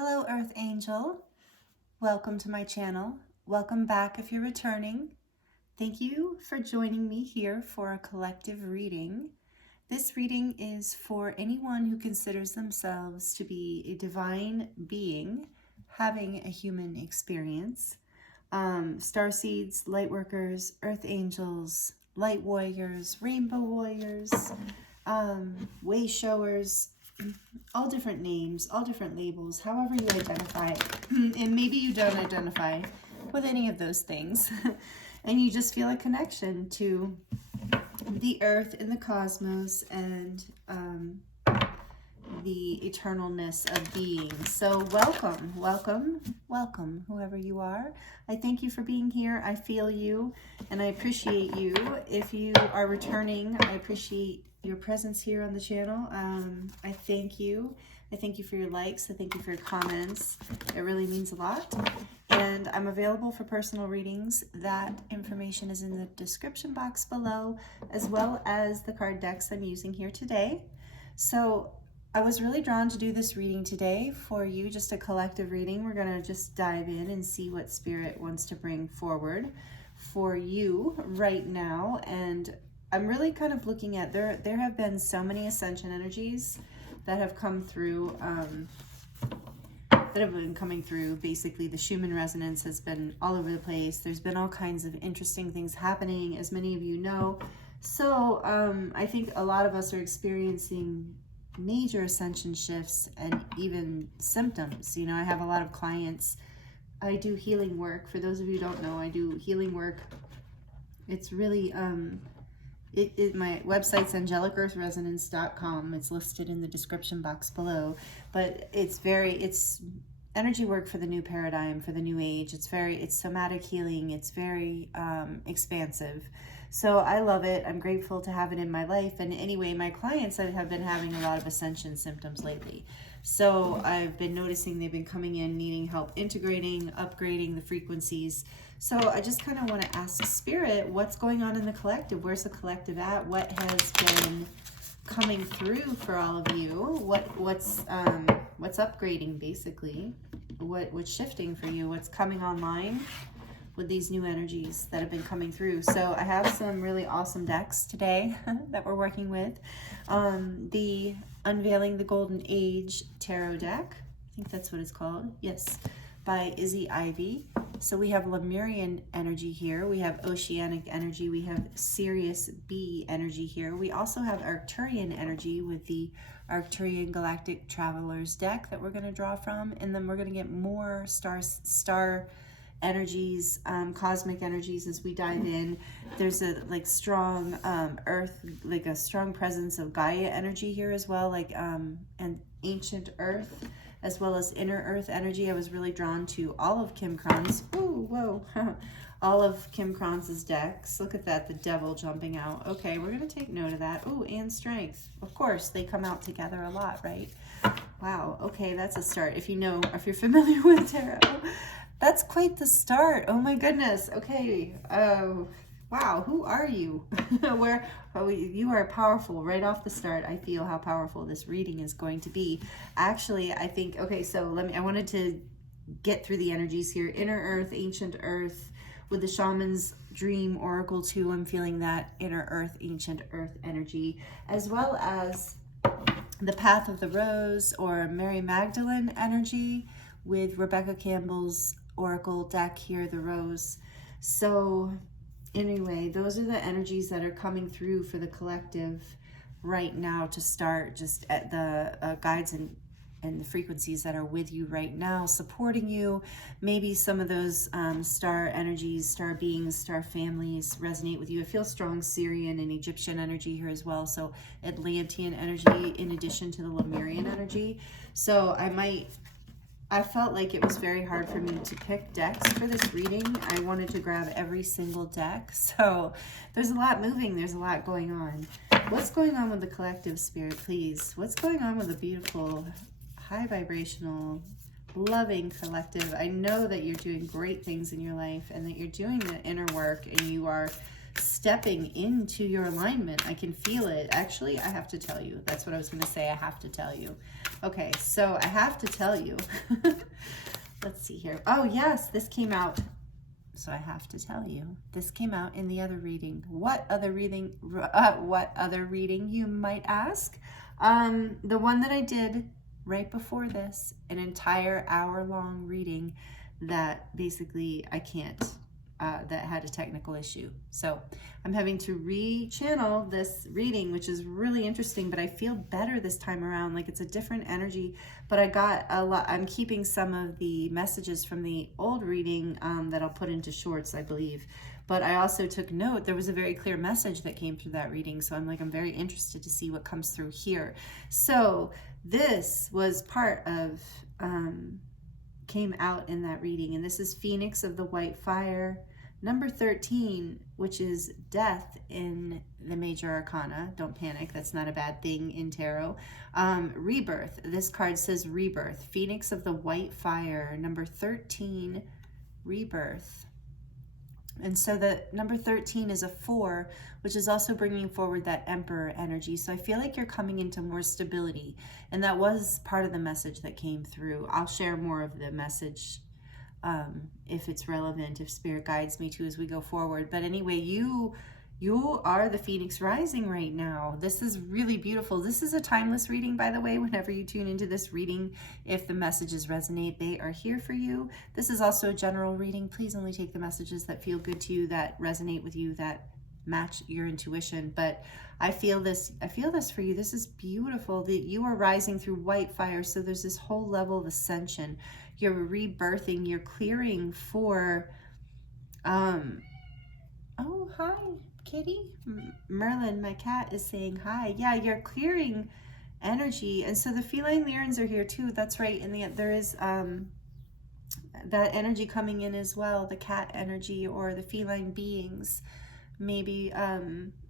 Hello, Earth Angel. Welcome to my channel. Welcome back if you're returning. Thank you for joining me here for a collective reading. This reading is for anyone who considers themselves to be a divine being having a human experience. Starseeds, Lightworkers, Earth Angels, Light Warriors, Rainbow Warriors, Way Showers, all different names, all different labels, however you identify. And maybe you don't identify with any of those things. And you just feel a connection to the earth and the cosmos and the eternalness of being. So welcome, welcome, welcome, whoever you are. I thank you for being here. I feel you and I appreciate you. If you are returning, I appreciate your presence here on the channel. I thank you. I thank you for your likes. I thank you for your comments. It really means a lot. And I'm available for personal readings. That information is in the description box below, as well as the card decks I'm using here today. So I was really drawn to do this reading today for you, just a collective reading. We're going to just dive in and see what Spirit wants to bring forward for you right now. And I'm really kind of looking at, there have been so many ascension energies that have come through, basically the Shaman resonance has been all over the place. There's been all kinds of interesting things happening, as many of you know. So I think a lot of us are experiencing major ascension shifts and even symptoms. You know, I have a lot of clients. I do healing work. For those of you who don't know, I do healing work. It's really, my website's angelicearthresonance.com. It's listed in the description box below, but it's energy work for the new paradigm, for the new age. It's somatic healing. It's very expansive. So I love it. I'm grateful to have it in my life. And anyway, my clients have been having a lot of ascension symptoms lately. So I've been noticing they've been coming in needing help integrating, upgrading the frequencies. So I just kind of want to ask Spirit, what's going on in the collective? Where's the collective at? What has been coming through for all of you? What's upgrading basically? What's shifting for you? What's coming online with these new energies that have been coming through? So I have some really awesome decks today that we're working with. The Unveiling the Golden Age Tarot deck. I think that's what it's called. Yes, by Izzy Ivy. So we have Lemurian energy here. We have Oceanic energy. We have Sirius B energy here. We also have Arcturian energy with the Arcturian Galactic Travelers deck that we're going to draw from. And then we're going to get more star energies, cosmic energies as we dive in. There's a strong earth, like a strong presence of Gaia energy here as well, and ancient earth, as well as inner earth energy. I was really drawn to all of Kim Kron's, all of Kim Kron's decks. Look at that, the devil jumping out. Okay, we're going to take note of that. Oh, and strength. Of course, they come out together a lot, right? Wow, okay, that's a start. If you're familiar with tarot, that's quite the start. Oh my goodness. Okay. Wow. Who are you? You are powerful right off the start. I feel how powerful this reading is going to be. Actually, I think, okay, so I wanted to get through the energies here. Inner earth, ancient earth, with the Shaman's dream oracle too. I'm feeling that inner earth, ancient earth energy, as well as the path of the rose or Mary Magdalene energy with Rebecca Campbell's oracle deck here, the rose. So anyway, those are the energies that are coming through for the collective right now to start, just at the guides and the frequencies that are with you right now, supporting you. Maybe some of those star energies, star beings, star families resonate with you. I feel strong Syrian and Egyptian energy here as well. So Atlantean energy in addition to the Lemurian energy. So I felt like it was very hard for me to pick decks for this reading. I wanted to grab every single deck. So there's a lot moving. There's a lot going on. What's going on with the collective, Spirit, please? What's going on with the beautiful, high vibrational, loving collective? I know that you're doing great things in your life and that you're doing the inner work and you are stepping into your alignment. I can feel it. Actually, I have to tell you. That's what I was going to say. I have to tell you. Okay, so I have to tell you. Let's see here. Oh, yes, this came out. So I have to tell you. This came out in the other reading. What other reading? What other reading, you might ask? The one that I did right before this, an entire hour-long reading that basically I can't, that had a technical issue. So I'm having to re-channel this reading, which is really interesting, but I feel better this time around. Like it's a different energy, but I got a lot. I'm keeping some of the messages from the old reading that I'll put into shorts, I believe. But I also took note, there was a very clear message that came through that reading. So I'm very interested to see what comes through here. So this was part of, came out in that reading. And this is Phoenix of the White Fire, number 13, which is death in the major arcana. Don't panic, that's not a bad thing in tarot. Rebirth, this card says rebirth. Phoenix of the White Fire, number 13, rebirth. And so the number 13 is a 4, which is also bringing forward that Emperor energy. So I feel like you're coming into more stability. And that was part of the message that came through. I'll share more of the message if it's relevant, if Spirit guides me to as we go forward. But anyway, you are the Phoenix rising right now. This is really beautiful. This is a timeless reading, by the way. Whenever you tune into this reading, if the messages resonate, they are here for you. This is also a general reading. Please only take the messages that feel good to you, that resonate with you, that match your intuition. But I feel this for you. This is beautiful that you are rising through white fire. So there's this whole level of ascension. You're rebirthing, you're clearing for oh, hi Kitty. Merlin, my cat, is saying hi. Yeah, you're clearing energy. And so the feline Lyrans are here too. That's right. And there is that energy coming in as well, the cat energy or the feline beings. Maybe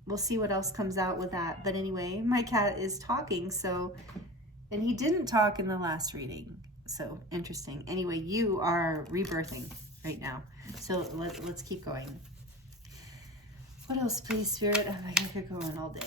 we'll see what else comes out with that. But anyway, my cat is talking, so, and he didn't talk in the last reading. So interesting. Anyway, you are rebirthing right now. So let's keep going. What else, please, Spirit? Oh, I could go on all day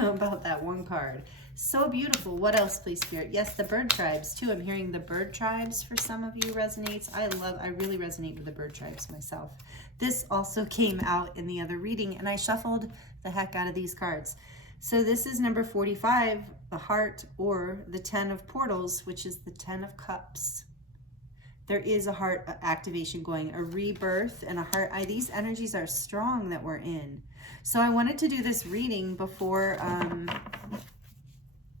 about that one card. So beautiful. What else, please, Spirit? Yes, the bird tribes, too. I'm hearing the bird tribes for some of you resonates. I really resonate with the bird tribes myself. This also came out in the other reading, and I shuffled the heck out of these cards. So this is number 45, the heart, or the 10 of portals, which is the 10 of cups. There is a heart activation going, a rebirth and a heart. These energies are strong that we're in. So I wanted to do this reading before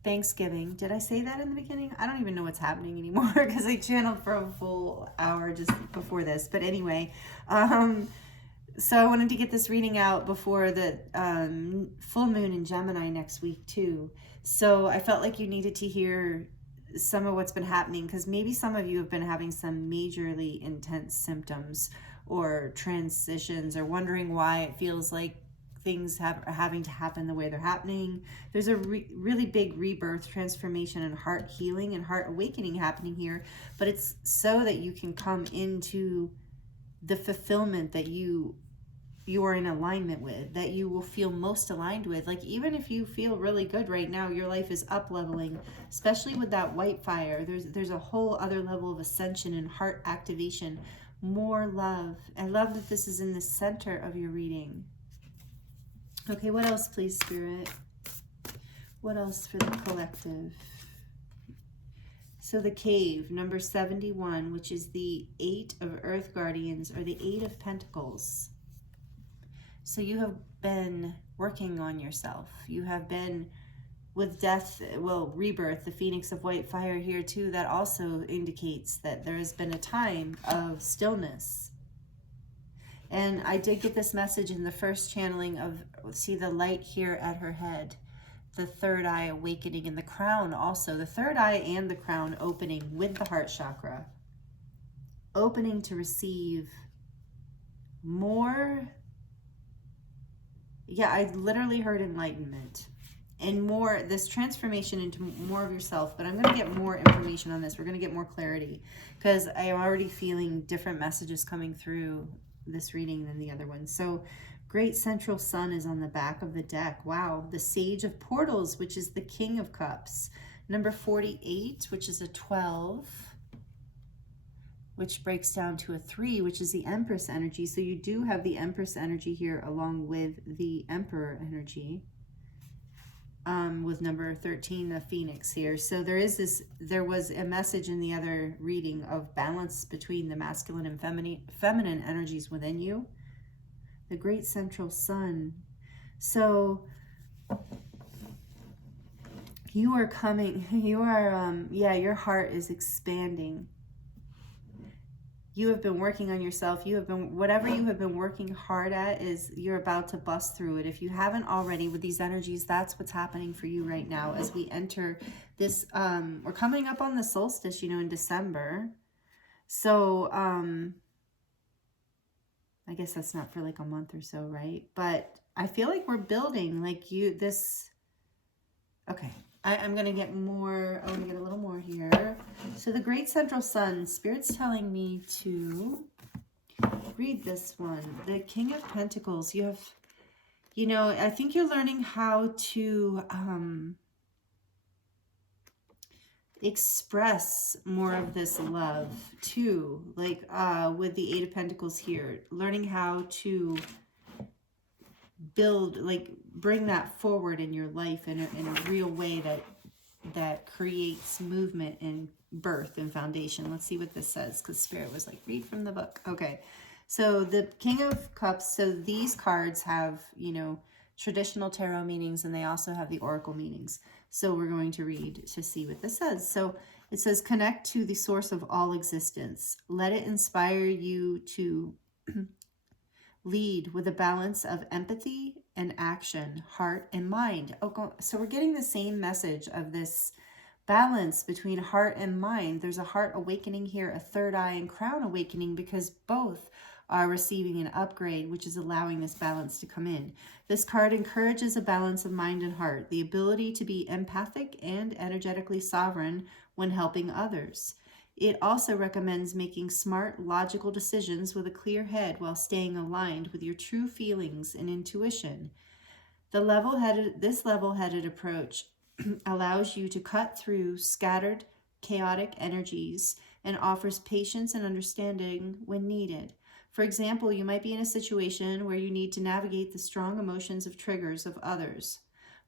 Thanksgiving. Did I say that in the beginning? I don't even know what's happening anymore because I channeled for a full hour just before this. But anyway, so I wanted to get this reading out before the full moon in Gemini next week too. So I felt like you needed to hear some of what's been happening, because maybe some of you have been having some majorly intense symptoms or transitions, or wondering why it feels like things are having to happen the way they're happening. There's a really big rebirth, transformation, and heart healing and heart awakening happening here, but it's so that you can come into the fulfillment that you are in alignment with, that you will feel most aligned with. Like, even if you feel really good right now, your life is up leveling, especially with that white fire. There's a whole other level of ascension and heart activation, more love. I love that this is in the center of your reading. Okay, what else, please, Spirit? What else for the collective? So the cave, number 71, which is the 8 of Earth Guardians, or the 8 of Pentacles. So you have been working on yourself. You have been with death, well, rebirth, the Phoenix of White Fire here too. That also indicates that there has been a time of stillness. And I did get this message in the first channeling of, see the light here at her head, the third eye awakening, and the crown also. The third eye and the crown opening with the heart chakra. Opening to receive more. Yeah, I literally heard enlightenment and more, this transformation into more of yourself. But I'm going to get more information on this. We're going to get more clarity, because I am already feeling different messages coming through this reading than the other one. So Great Central Sun is on the back of the deck. Wow. The Sage of Portals, which is the King of Cups. Number 48, which is a 12, which breaks down to a 3, which is the Empress energy. So you do have the Empress energy here along with the Emperor energy. With number 13, the Phoenix here. So there was a message in the other reading of balance between the masculine and feminine energies within you. The Great Central Sun. So you are coming, your heart is expanding. You have been working on yourself. Whatever you have been working hard at you're about to bust through it. If you haven't already with these energies, that's what's happening for you right now as we enter this, we're coming up on the solstice, in December. So, I guess that's not for like a month or so, right? But I feel like we're building okay. I'm going to get more. I want to get a little more here. So the Great Central Sun, Spirit's telling me to read this one. The King of Pentacles. I think you're learning how to express more of this love too. Like with the Eight of Pentacles here. Learning how to build, bring that forward in your life in a real way that creates movement and birth and foundation. Let's see what this says, because Spirit was like, read from the book. Okay, so the King of Cups, so these cards have, traditional tarot meanings, and they also have the oracle meanings. So we're going to read to see what this says. So it says, connect to the source of all existence. Let it inspire you to lead with a balance of empathy and action, heart and mind. So we're getting the same message of this balance between heart and mind. There's a heart awakening here, a third eye and crown awakening, because both are receiving an upgrade, which is allowing this balance to come in. This card encourages a balance of mind and heart, the ability to be empathic and energetically sovereign when helping others. It also recommends making smart, logical decisions with a clear head while staying aligned with your true feelings and intuition. This level-headed approach allows you to cut through scattered, chaotic energies and offers patience and understanding when needed. For example, you might be in a situation where you need to navigate the strong emotions of triggers of others.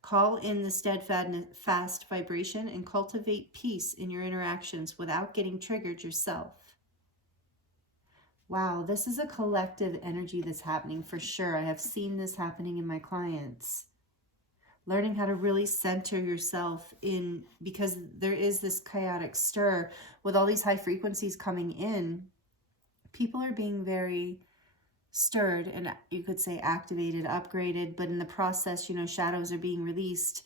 Call in the steadfast vibration and cultivate peace in your interactions without getting triggered yourself. Wow, this is a collective energy that's happening for sure. I have seen this happening in my clients. Learning how to really center yourself in, because there is this chaotic stir with all these high frequencies coming in. People are being very stirred and, you could say, activated, upgraded, but in the process, shadows are being released,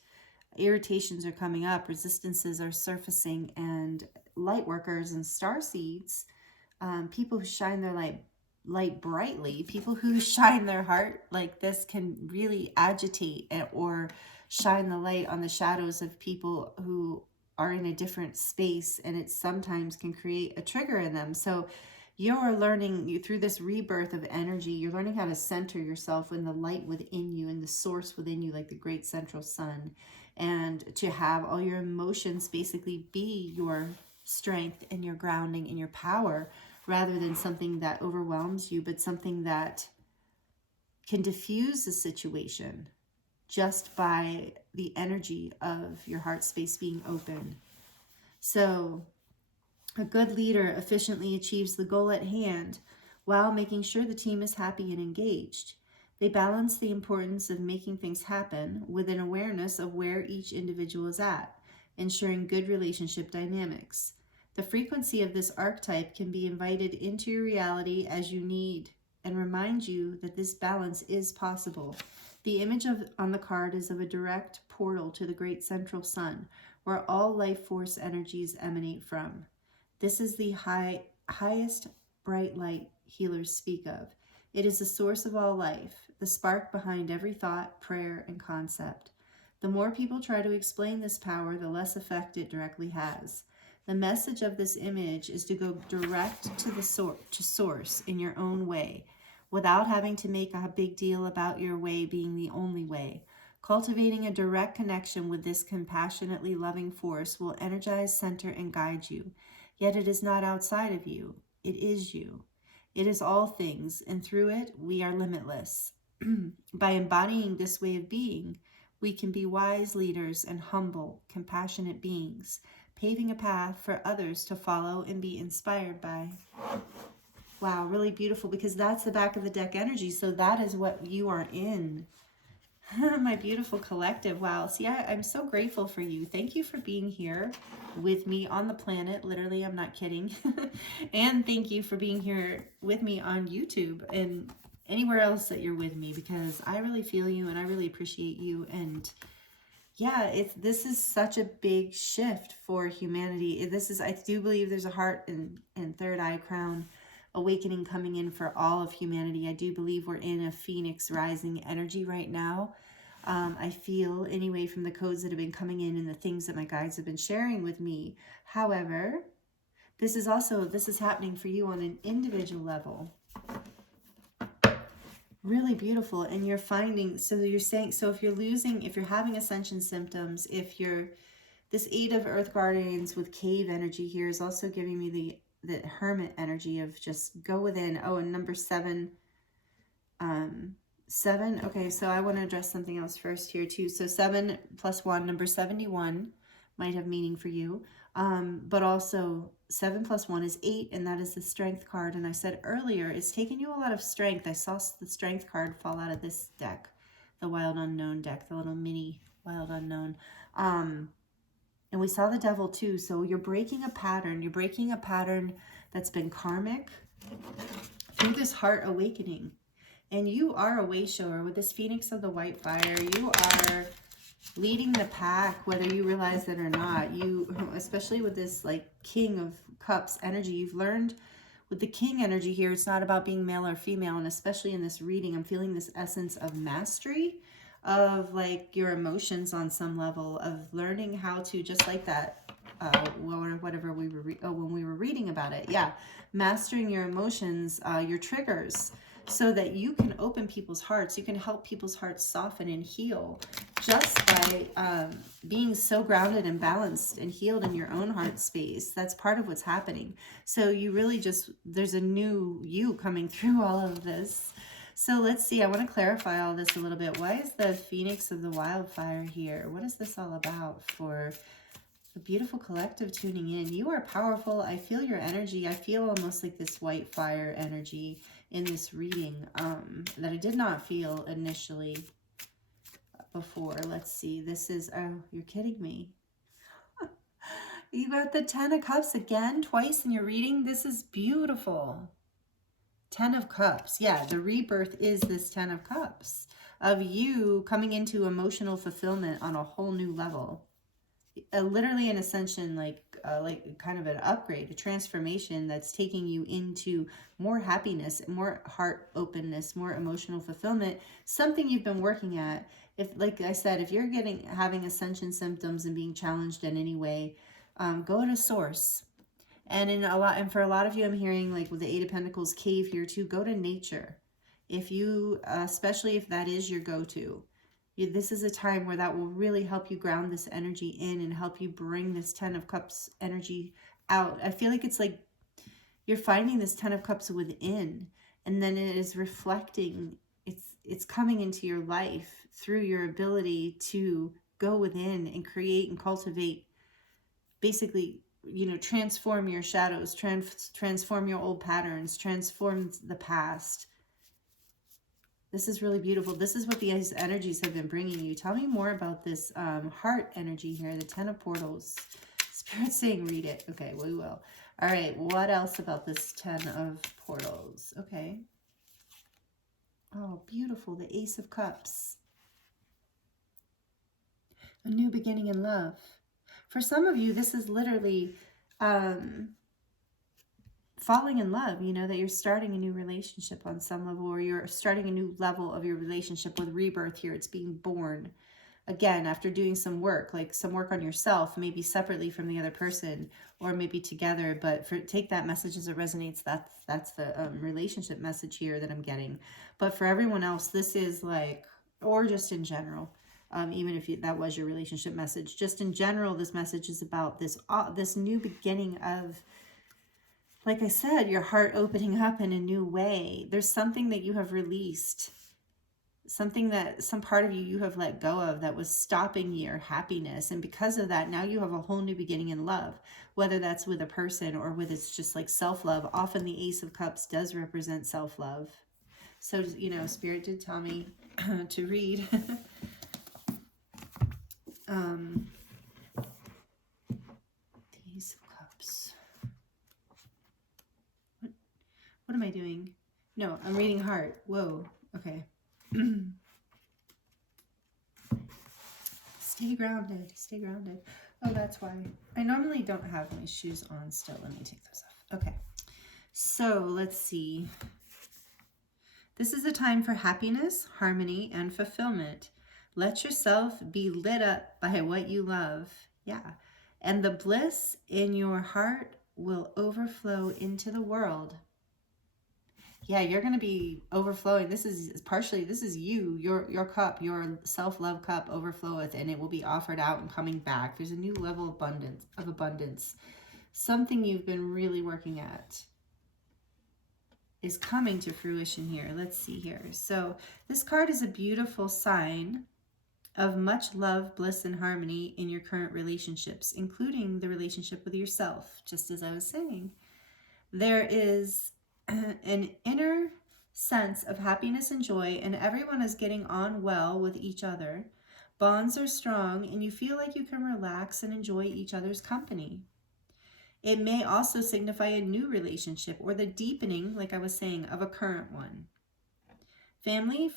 irritations are coming up, resistances are surfacing, and light workers and star seeds, people who shine their light brightly, people who shine their heart like this, can really agitate or shine the light on the shadows of people who are in a different space, and it sometimes can create a trigger in them. So you're learning, through this rebirth of energy, you're learning how to center yourself in the light within you and the source within you, like the Great Central Sun, and to have all your emotions basically be your strength and your grounding and your power, rather than something that overwhelms you, but something that can diffuse the situation just by the energy of your heart space being open. So a good leader efficiently achieves the goal at hand while making sure the team is happy and engaged. They balance the importance of making things happen with an awareness of where each individual is at, ensuring good relationship dynamics. The frequency of this archetype can be invited into your reality as you need and remind you that this balance is possible. The image on the card is of a direct portal to the Great Central Sun, where all life force energies emanate from. This is the highest bright light healers speak of. It is the source of all life, the spark behind every thought, prayer, and concept. The more people try to explain this power, the less effect it directly has. The message of this image is to go direct to the source in your own way. without having to make a big deal about your way being the only way. Cultivating a direct connection with this compassionately loving force will energize, center, and guide you. Yet it is not outside of you. It is you. It is all things, and through it, we are limitless. By embodying this way of being, we can be wise leaders and humble, compassionate beings, paving a path for others to follow and be inspired by. Wow, really beautiful, because that's the back of the deck energy. So that is what you are in. My beautiful collective. Wow. See, I'm so grateful for you. Thank you for being here with me on the planet. Literally, I'm not kidding. And thank you for being here with me on YouTube and anywhere else that you're with me, because I really feel you and I really appreciate you. And yeah, this is such a big shift for humanity. I do believe there's a heart and third eye crown awakening coming in for all of humanity. I do believe we're in a phoenix rising energy right now. I feel, anyway, from the codes that have been coming in and the things that my guides have been sharing with me. However, this is happening for you on an individual level. Really beautiful. And you're finding, so you're saying, so if you're having ascension symptoms, this 8 of Earth Guardians with cave energy here is also giving me the hermit energy of just go within. Oh, and number 7. 7. Okay, so I want to address something else first here too. So 7 plus 1, number 71 might have meaning for you. But also 7 plus 1 is 8, and that is the strength card. And I said earlier, it's taken you a lot of strength. I saw the strength card fall out of this deck, the Wild Unknown deck, the little mini Wild Unknown. And we saw the Devil too. So you're breaking a pattern. You're breaking a pattern that's been karmic through this heart awakening. And you are a way shower with this Phoenix of the White Fire. You are leading the pack, whether you realize it or not. You, especially with this like King of Cups energy, you've learned with the King energy here, it's not about being male or female. And especially in this reading, I'm feeling this essence of mastery of like your emotions on some level, of learning how to, just like that, whatever we were, when we were reading about it. Yeah, mastering your emotions, your triggers, so that you can open people's hearts. You can help people's hearts soften and heal just by being so grounded and balanced and healed in your own heart space. That's part of what's happening. So you really there's a new you coming through all of this. So let's see, I want to clarify all this a little bit. Why is the Phoenix of the Wildfire here? What is this all about for the beautiful collective tuning in? You are powerful. I feel your energy. I feel almost like this white fire energy in this reading that I did not feel initially before. Let's see. This is, oh, you're kidding me. You got the 10 of Cups again, twice in your reading. This is beautiful. 10 of Cups. Yeah, the rebirth is this 10 of Cups of you coming into emotional fulfillment on a whole new level. Literally an ascension, like kind of an upgrade, a transformation that's taking you into more happiness, more heart openness, more emotional fulfillment, something you've been working at. If, like I said, if you're having ascension symptoms and being challenged in any way, go to source. And for a lot of you, I'm hearing like with the 8 of Pentacles cave here too, go to nature. If you, especially if that is your go-to, this is a time where that will really help you ground this energy in and help you bring this 10 of Cups energy out. I feel like it's like you're finding this 10 of Cups within, and then it is reflecting, it's coming into your life through your ability to go within and create and cultivate, basically, you know, transform your shadows, transform your old patterns, transform the past. This is really beautiful. This is what these energies have been bringing you. Tell me more about this heart energy here, the 10 of Portals. Spirit saying read it. Okay, we will. All right, what else about this 10 of Portals? Okay. Oh, beautiful. The Ace of Cups. A new beginning in love. For some of you, this is literally falling in love, you know, that you're starting a new relationship on some level, or you're starting a new level of your relationship with rebirth here. It's being born. again, after doing some work, like some work on yourself, maybe separately from the other person or maybe together, but take that message as it resonates. That's the relationship message here that I'm getting. But for everyone else, this is like, or just in general, even if that was your relationship message, just in general, this message is about this new beginning of, like I said, your heart opening up in a new way. There's something that you have released, something that some part of you have let go of that was stopping your happiness. And because of that, now you have a whole new beginning in love, whether that's with a person or with it's just like self-love. Often the Ace of Cups does represent self-love. So, you know, Spirit did tell me to read. The Ace of Cups. What am I doing? No, I'm reading Heart. Whoa. Okay. Stay grounded. Stay grounded. Oh, that's why. I normally don't have my shoes on still. Let me take those off. Okay. So let's see. This is a time for happiness, harmony, and fulfillment. Let yourself be lit up by what you love. Yeah. And the bliss in your heart will overflow into the world. Yeah, you're going to be overflowing. This is you, your cup, your self-love cup overfloweth, and it will be offered out and coming back. There's a new level of abundance. Something you've been really working at is coming to fruition here. Let's see here. So this card is a beautiful sign of much love, bliss, and harmony in your current relationships, including the relationship with yourself, just as I was saying. There is an inner sense of happiness and joy, and everyone is getting on well with each other. Bonds are strong, and you feel like you can relax and enjoy each other's company. It may also signify a new relationship or the deepening, like I was saying, of a current one. Family,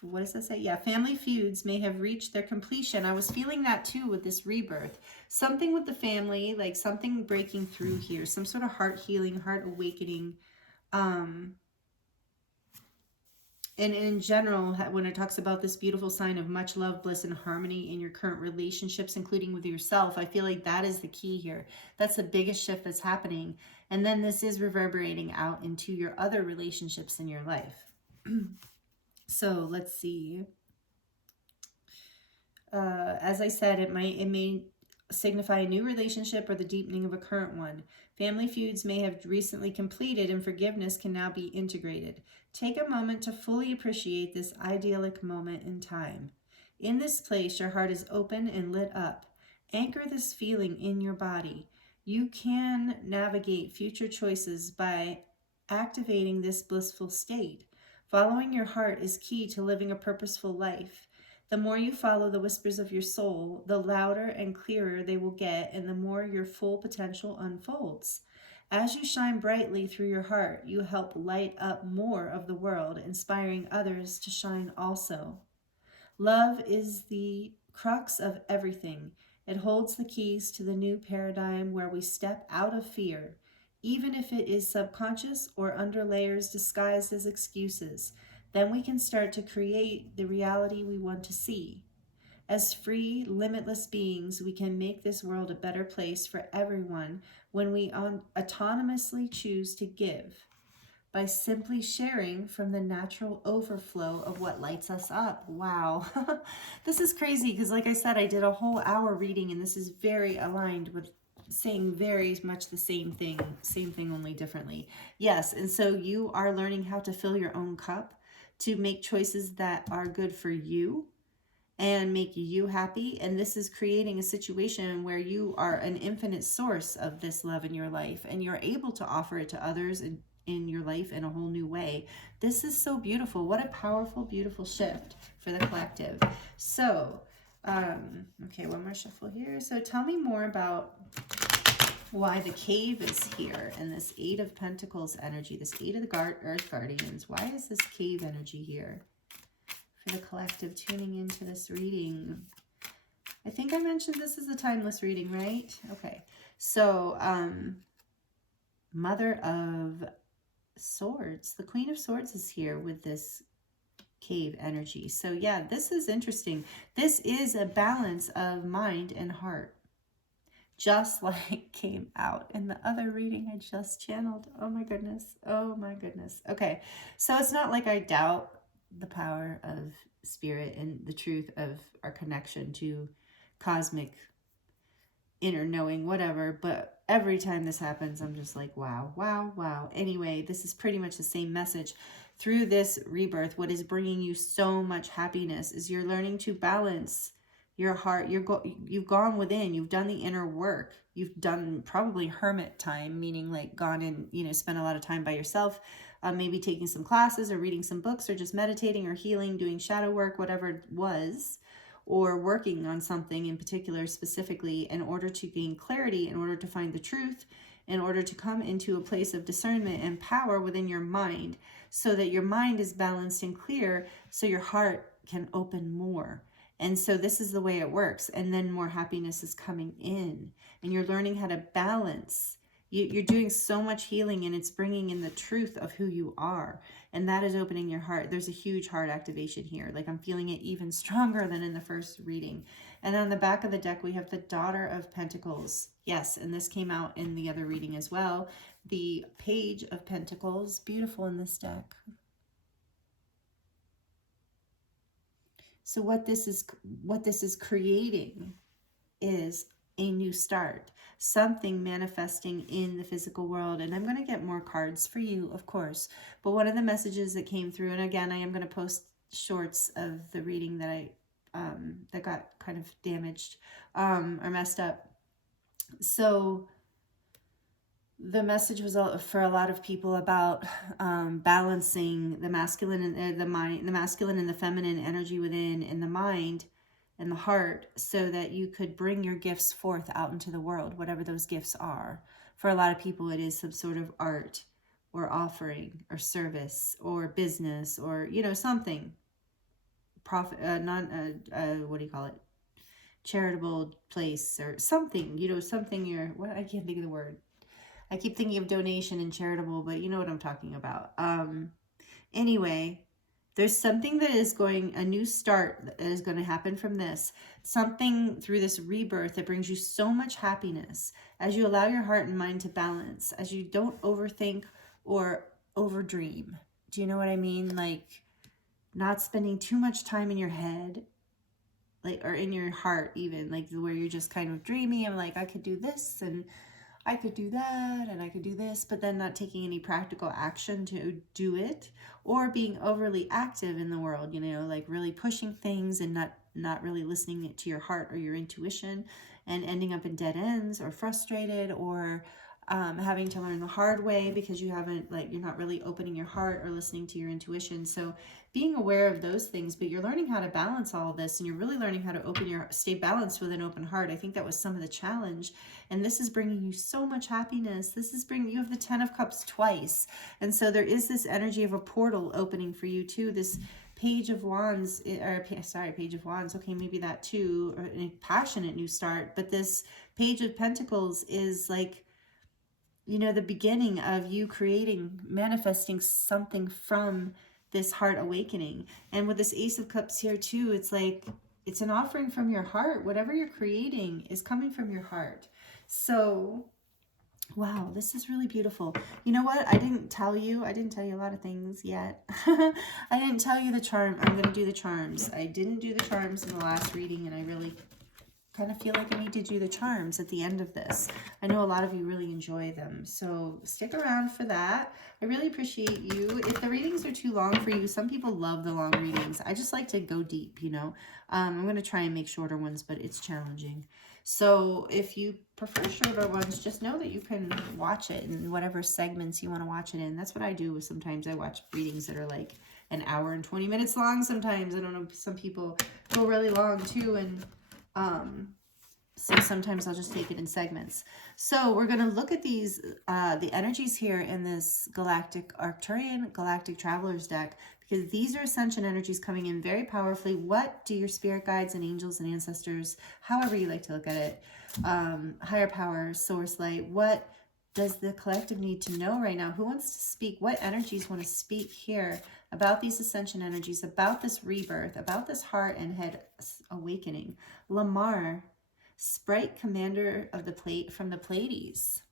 what does that say? Yeah, family feuds may have reached their completion. I was feeling that too with this rebirth. Something with the family, like something breaking through here, some sort of heart healing, heart awakening. And in general, when it talks about this beautiful sign of much love, bliss, and harmony in your current relationships, including with yourself, I feel like that is the key here. That's the biggest shift that's happening. And then this is reverberating out into your other relationships in your life. So let's see. As I said, it may signify a new relationship or the deepening of a current one. Family feuds may have recently completed and forgiveness can now be integrated. Take a moment to fully appreciate this idyllic moment in time. In this place, your heart is open and lit up. Anchor this feeling in your body. You can navigate future choices by activating this blissful state. Following your heart is key to living a purposeful life. The more you follow the whispers of your soul, the louder and clearer they will get, and the more your full potential unfolds. As you shine brightly through your heart, you help light up more of the world, inspiring others to shine also. Love is the crux of everything. It holds the keys to the new paradigm where we step out of fear, even if it is subconscious or under layers disguised as excuses. Then we can start to create the reality we want to see. As free, limitless beings, we can make this world a better place for everyone when we autonomously choose to give, by simply sharing from the natural overflow of what lights us up. Wow. This is crazy because, like I said, I did a whole hour reading, and this is very aligned with saying very much the same thing only differently. Yes, and so you are learning how to fill your own cup, to make choices that are good for you and make you happy. And this is creating a situation where you are an infinite source of this love in your life, and you're able to offer it to others in your life in a whole new way. This is so beautiful. What a powerful, beautiful shift for the collective. So, okay, one more shuffle here. So tell me more about why the cave is here and this Eight of Pentacles energy, this Eight of the Earth Guardians. Why is this cave energy here for the collective tuning into this reading? I think I mentioned this is a timeless reading, right? Okay. So, Mother of Swords. The Queen of Swords is here with this cave energy. So yeah, this is interesting. This is a balance of mind and heart, just like came out in the other reading I just channeled. Oh my goodness. Oh my goodness. Okay, so it's not like I doubt the power of spirit and the truth of our connection to cosmic inner knowing, whatever, but every time this happens, I'm just like, wow, wow, wow. Anyway, this is pretty much the same message. Through this rebirth, what is bringing you so much happiness is you're learning to balance your heart. You've gone within, you've done the inner work. You've done probably hermit time, meaning like gone in, you know, spent a lot of time by yourself, maybe taking some classes or reading some books or just meditating or healing, doing shadow work, whatever it was, or working on something in particular specifically in order to gain clarity, in order to find the truth, in order to come into a place of discernment and power within your mind, so that your mind is balanced and clear, so your heart can open more. And so this is the way it works. And then more happiness is coming in, and you're learning how to balance. You're doing so much healing, and it's bringing in the truth of who you are. And that is opening your heart. There's a huge heart activation here. Like I'm feeling it even stronger than in the first reading. And on the back of the deck, we have the Daughter of Pentacles. Yes, and this came out in the other reading as well. The Page of Pentacles, beautiful in this deck. So what this is creating is a new start, something manifesting in the physical world. And I'm going to get more cards for you, of course. But one of the messages that came through, and again, I am going to post shorts of the reading that I that got kind of damaged or messed up. So the message was for a lot of people about balancing the masculine and the mind, the masculine and the feminine energy within, in the mind and the heart, so that you could bring your gifts forth out into the world, whatever those gifts are. For a lot of people, it is some sort of art or offering or service or business or, you know, something profit, what do you call it? Charitable place or something, you know, something I can't think of the word. I keep thinking of donation and charitable, but you know what I'm talking about. Anyway, there's something that is a new start that is going to happen from this. Something through this rebirth that brings you so much happiness as you allow your heart and mind to balance, as you don't overthink or overdream. Do you know what I mean? Like not spending too much time in your head, like, or in your heart even, like where you're just kind of dreaming. I'm like, I could do this and I could do that and I could do this, but then not taking any practical action to do it, or being overly active in the world, you know, like really pushing things and not really listening to your heart or your intuition, and ending up in dead ends or frustrated, or having to learn the hard way because you're not really opening your heart or listening to your intuition. So being aware of those things, but you're learning how to balance all of this, and you're really learning how to stay balanced with an open heart. I think that was some of the challenge. And this is bringing you so much happiness. You have the 10 of Cups twice. And so there is this energy of a portal opening for you too. This Page of Wands, Page of Wands. Okay, maybe that too, or a passionate new start. But this Page of Pentacles is like, you know, the beginning of you manifesting something from this heart awakening. And with this Ace of Cups here too, it's like, it's an offering from your heart. Whatever you're creating is coming from your heart. So, wow, this is really beautiful. You know what? I didn't tell you a lot of things yet. I didn't tell you the charm. I'm going to do the charms. I didn't do the charms in the last reading, and I really kind of feel like I need to do the charms at the end of this. I know a lot of you really enjoy them, so stick around for that. I really appreciate you. If the readings are too long for you, some people love the long readings. I just like to go deep, you know. I'm going to try and make shorter ones, but it's challenging. So if you prefer shorter ones, just know that you can watch it in whatever segments you want to watch it in. That's what I do. Sometimes I watch readings that are like an hour and 20 minutes long. Sometimes, I don't know, some people go really long too, and so sometimes I'll just take it in segments. So we're going to look at these, the energies here in this Arcturian Galactic Travelers deck, because these are ascension energies coming in very powerfully. What do your spirit guides and angels and ancestors, however you like to look at it, higher power, source light, what does the collective need to know right now? Who wants to speak? What energies want to speak here about these ascension energies, about this rebirth, about this heart and head awakening? Lamar, sprite commander of the plate from the Pleiades.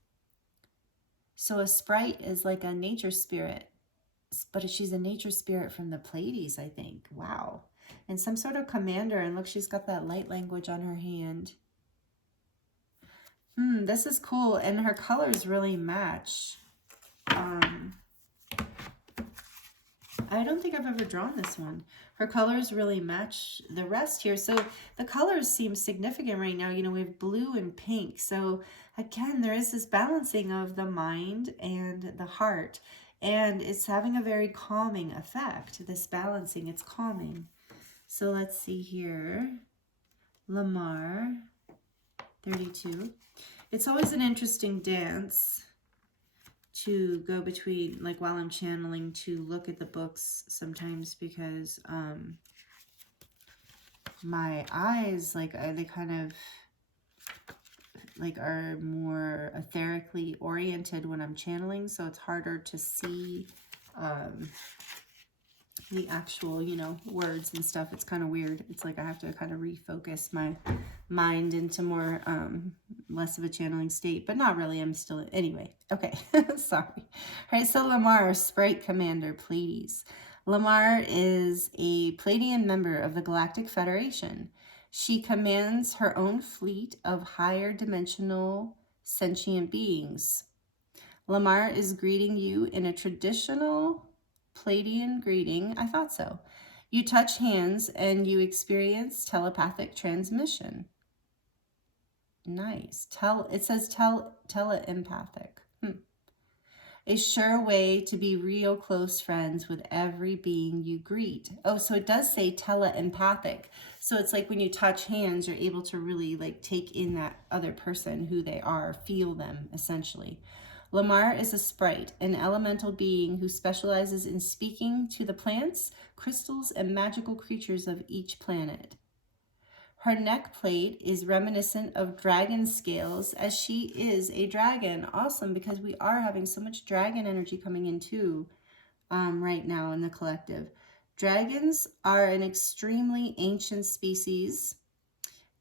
So a sprite is like a nature spirit, but she's a nature spirit from the Pleiades, I think. Wow. And some sort of commander, and look, she's got that light language on her hand. This is cool, and her colors really match. I don't think I've ever drawn this one. Her colors really match the rest here. So the colors seem significant right now. You know, we have blue and pink. So again, there is this balancing of the mind and the heart. And it's having a very calming effect. This balancing, it's calming. So let's see here. Lamar, 32. It's always an interesting dance to go between, like while I'm channeling, to look at the books sometimes, because my eyes, like they kind of like are more etherically oriented when I'm channeling, so it's harder to see the actual, you know, words and stuff. It's kind of weird. It's like I have to kind of refocus my mind into more less of a channeling state, but not really. I'm still, anyway. Okay. Sorry. All right, so Lamar, sprite commander, Pleiades. Lamar is a Pleiadian member of the Galactic Federation. She commands her own fleet of higher dimensional sentient beings. Lamar is greeting you in a traditional Pleiadian greeting. I thought so. You touch hands and you experience telepathic transmission. Nice. It says teleempathic. A sure way to be real close friends with every being you greet. Oh, so it does say teleempathic. So it's like when you touch hands, you're able to really like take in that other person, who they are, feel them essentially. Lamar is a sprite, an elemental being who specializes in speaking to the plants, crystals, and magical creatures of each planet. Her neck plate is reminiscent of dragon scales, as she is a dragon. Awesome, because we are having so much dragon energy coming in too right now in the collective. Dragons are an extremely ancient species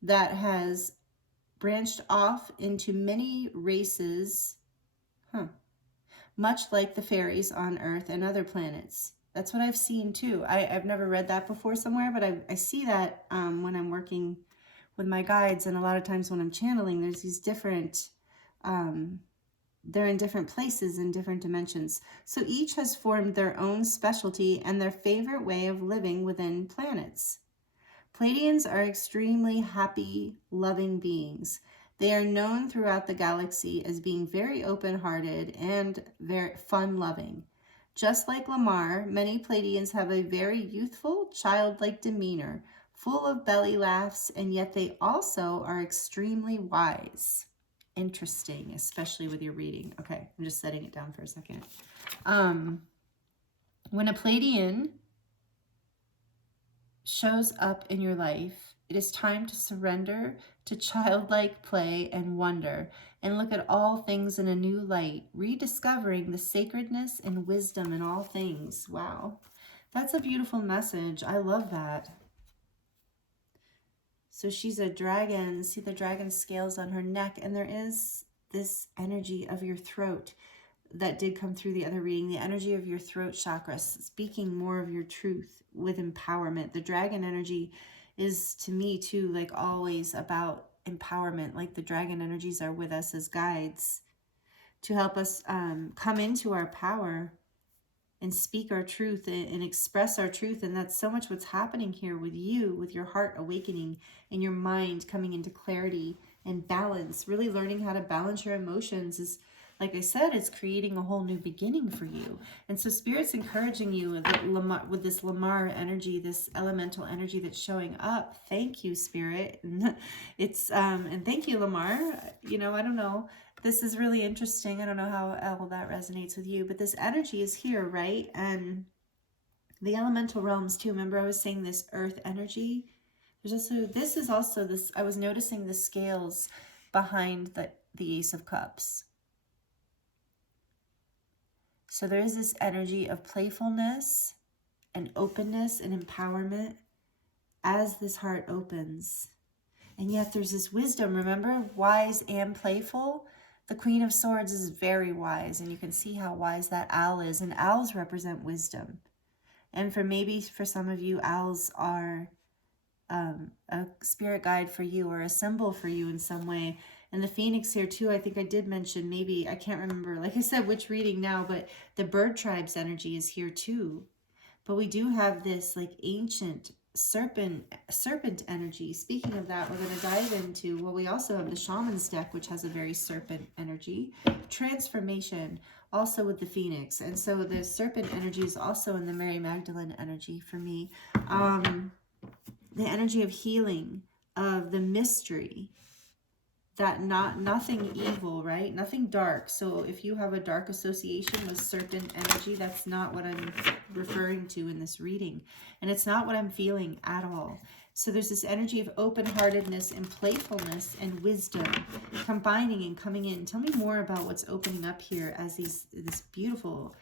that has branched off into many races, much like the fairies on Earth and other planets. That's what I've seen too. I've never read that before somewhere, but I see that when I'm working with my guides, and a lot of times when I'm channeling, there's these different, they're in different places in different dimensions. So each has formed their own specialty and their favorite way of living within planets. Pleiadians are extremely happy, loving beings. They are known throughout the galaxy as being very open-hearted and very fun-loving. Just like Lamar, many Pleiadians have a very youthful, childlike demeanor, full of belly laughs, and yet they also are extremely wise. Interesting, especially with your reading. Okay, I'm just setting it down for a second. When a Pleiadian shows up in your life, it is time to surrender to childlike play and wonder, and look at all things in a new light, rediscovering the sacredness and wisdom in all things. Wow, that's a beautiful message. I love that. So she's a dragon. See the dragon scales on her neck, and there is this energy of your throat that did come through the other reading, the energy of your throat chakra, speaking more of your truth with empowerment. The dragon energy is, to me too, like always about empowerment, like the dragon energies are with us as guides to help us come into our power and speak our truth and express our truth. And that's so much what's happening here with you, with your heart awakening and your mind coming into clarity and balance. Really learning how to balance your emotions is, like I said, it's creating a whole new beginning for you. And so Spirit's encouraging you with this Lamar energy, this elemental energy that's showing up. Thank you, Spirit. It's and thank you, Lamar. You know, I don't know. This is really interesting. I don't know how all that resonates with you, but this energy is here, right? And the elemental realms too. Remember I was saying this earth energy? There's also, this is also this, I was noticing the scales behind the Ace of Cups. So there is this energy of playfulness and openness and empowerment as this heart opens. And yet there's this wisdom, remember, wise and playful. The Queen of Swords is very wise, and you can see how wise that owl is. And owls represent wisdom. And for some of you, owls are a spirit guide for you or a symbol for you in some way. And the phoenix here too, I think I did mention, maybe, I can't remember, like I said, which reading now, but the bird tribe's energy is here too. But we do have this like ancient serpent energy. Speaking of that, we're going to dive into, well, we also have the Shaman's deck, which has a very serpent energy. Transformation, also with the phoenix. And so the serpent energy is also in the Mary Magdalene energy for me. The energy of healing, of the mystery, that nothing evil, right? Nothing dark. So if you have a dark association with serpent energy, that's not what I'm referring to in this reading. And it's not what I'm feeling at all. So there's this energy of open-heartedness and playfulness and wisdom combining and coming in. Tell me more about what's opening up here as this beautiful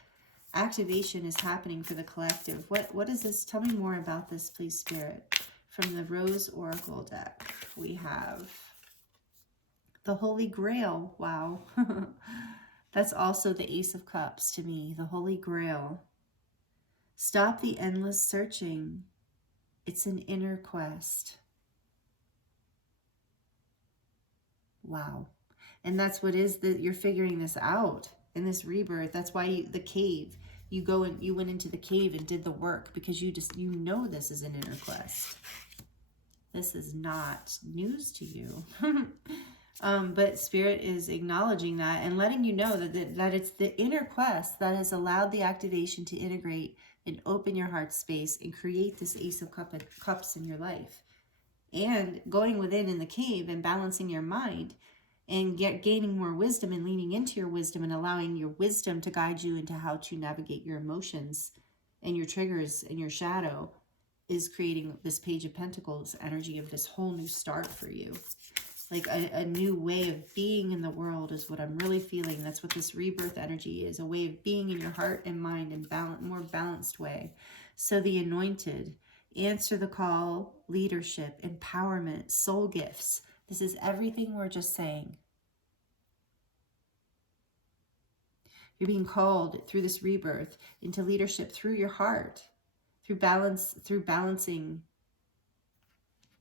activation is happening for the collective. What is this? Tell me more about this, please, Spirit. From the Rose Oracle deck, we have the Holy Grail. Wow. That's also the Ace of Cups to me, the Holy Grail. Stop the endless searching. It's an inner quest. Wow. And that's what is that you're figuring this out in this rebirth. That's why the cave, you went into the cave and did the work, because you know this is an inner quest. This is not news to you. But Spirit is acknowledging that and letting you know that it's the inner quest that has allowed the activation to integrate and open your heart space and create this Ace of Cups in your life. And going within in the cave and balancing your mind and gaining more wisdom and leaning into your wisdom and allowing your wisdom to guide you into how to navigate your emotions and your triggers and your shadow is creating this Page of Pentacles energy of this whole new start for you. Like a new way of being in the world is what I'm really feeling. That's what this rebirth energy is, a way of being in your heart and mind in more balanced way. So the Anointed, answer the call, leadership, empowerment, soul gifts. This is everything we're just saying. You're being called through this rebirth into leadership through your heart, through balancing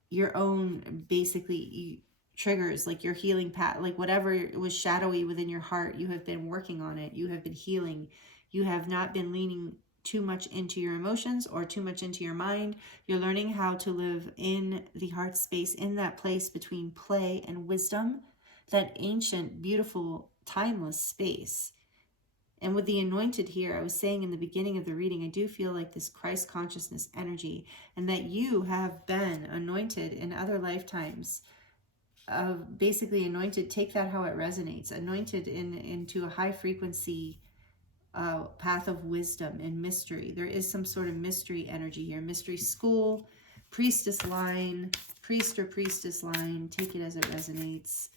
your own basically triggers, like your healing path, like whatever was shadowy within your heart, you have been working on it. You have been healing. You have not been leaning too much into your emotions or too much into your mind. You're learning how to live in the heart space, in that place between play and wisdom, that ancient, beautiful, timeless space. And with the Anointed here, I was saying in the beginning of the reading, I do feel like this Christ consciousness energy, and that you have been anointed in other lifetimes. Basically anointed, take that how it resonates, anointed into a high frequency path of wisdom and mystery. There is some sort of mystery energy here. Mystery school, priestess line, priest or priestess line, take it as it resonates.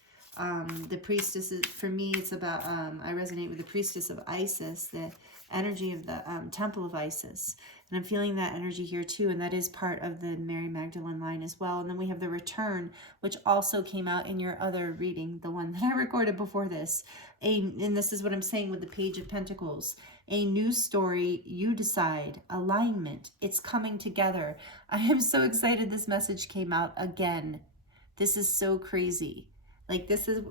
The priestess, for me, it's about, I resonate with the priestess of Isis, the energy of the temple of Isis. And I'm feeling that energy here too, and that is part of the Mary Magdalene line as well. And then we have the Return, which also came out in your other reading, the one that I recorded before this. And this is what I'm saying with the Page of Pentacles. A new story, you decide, alignment, it's coming together. I am so excited this message came out again. This is so crazy. Like this is,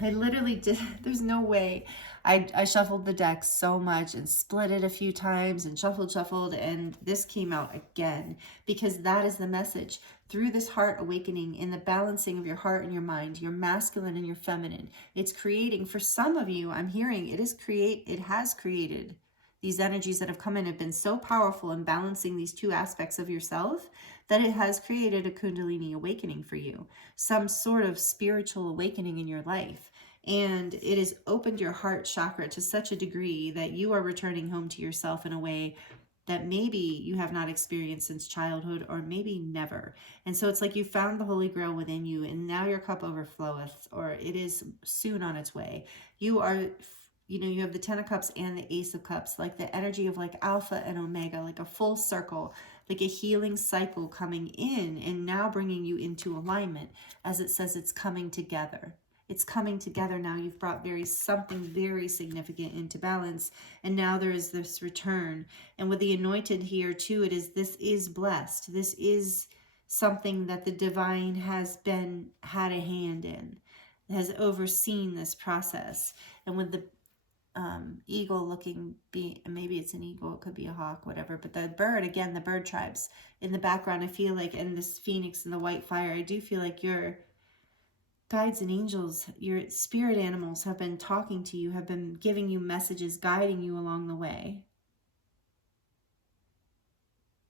I literally did, there's no way. I shuffled the deck so much and split it a few times and shuffled, and this came out again because that is the message. Through this heart awakening, in the balancing of your heart and your mind, your masculine and your feminine, it's creating, for some of you, I'm hearing it has created these energies that have come in, have been so powerful in balancing these two aspects of yourself that it has created a Kundalini awakening for you, some sort of spiritual awakening in your life. And it has opened your heart chakra to such a degree that you are returning home to yourself in a way that maybe you have not experienced since childhood, or maybe never. And so it's like you found the Holy Grail within you, and now your cup overfloweth, or it is soon on its way. You are you know, you have the Ten of Cups and the Ace of Cups, like the energy of like Alpha and Omega, like a full circle, like a healing cycle coming in and now bringing you into alignment. As it says, it's coming together. It's coming together now. You've brought something very significant into balance, and now there is this return. And with the anointed here too, this is blessed. This is something that the divine had a hand in, has overseen this process. And with the eagle looking, maybe it's an eagle, it could be a hawk, whatever, but the bird, again, the bird tribes in the background, I feel like, and this phoenix and the white fire, I do feel like your guides and angels, your spirit animals have been talking to you, have been giving you messages, guiding you along the way,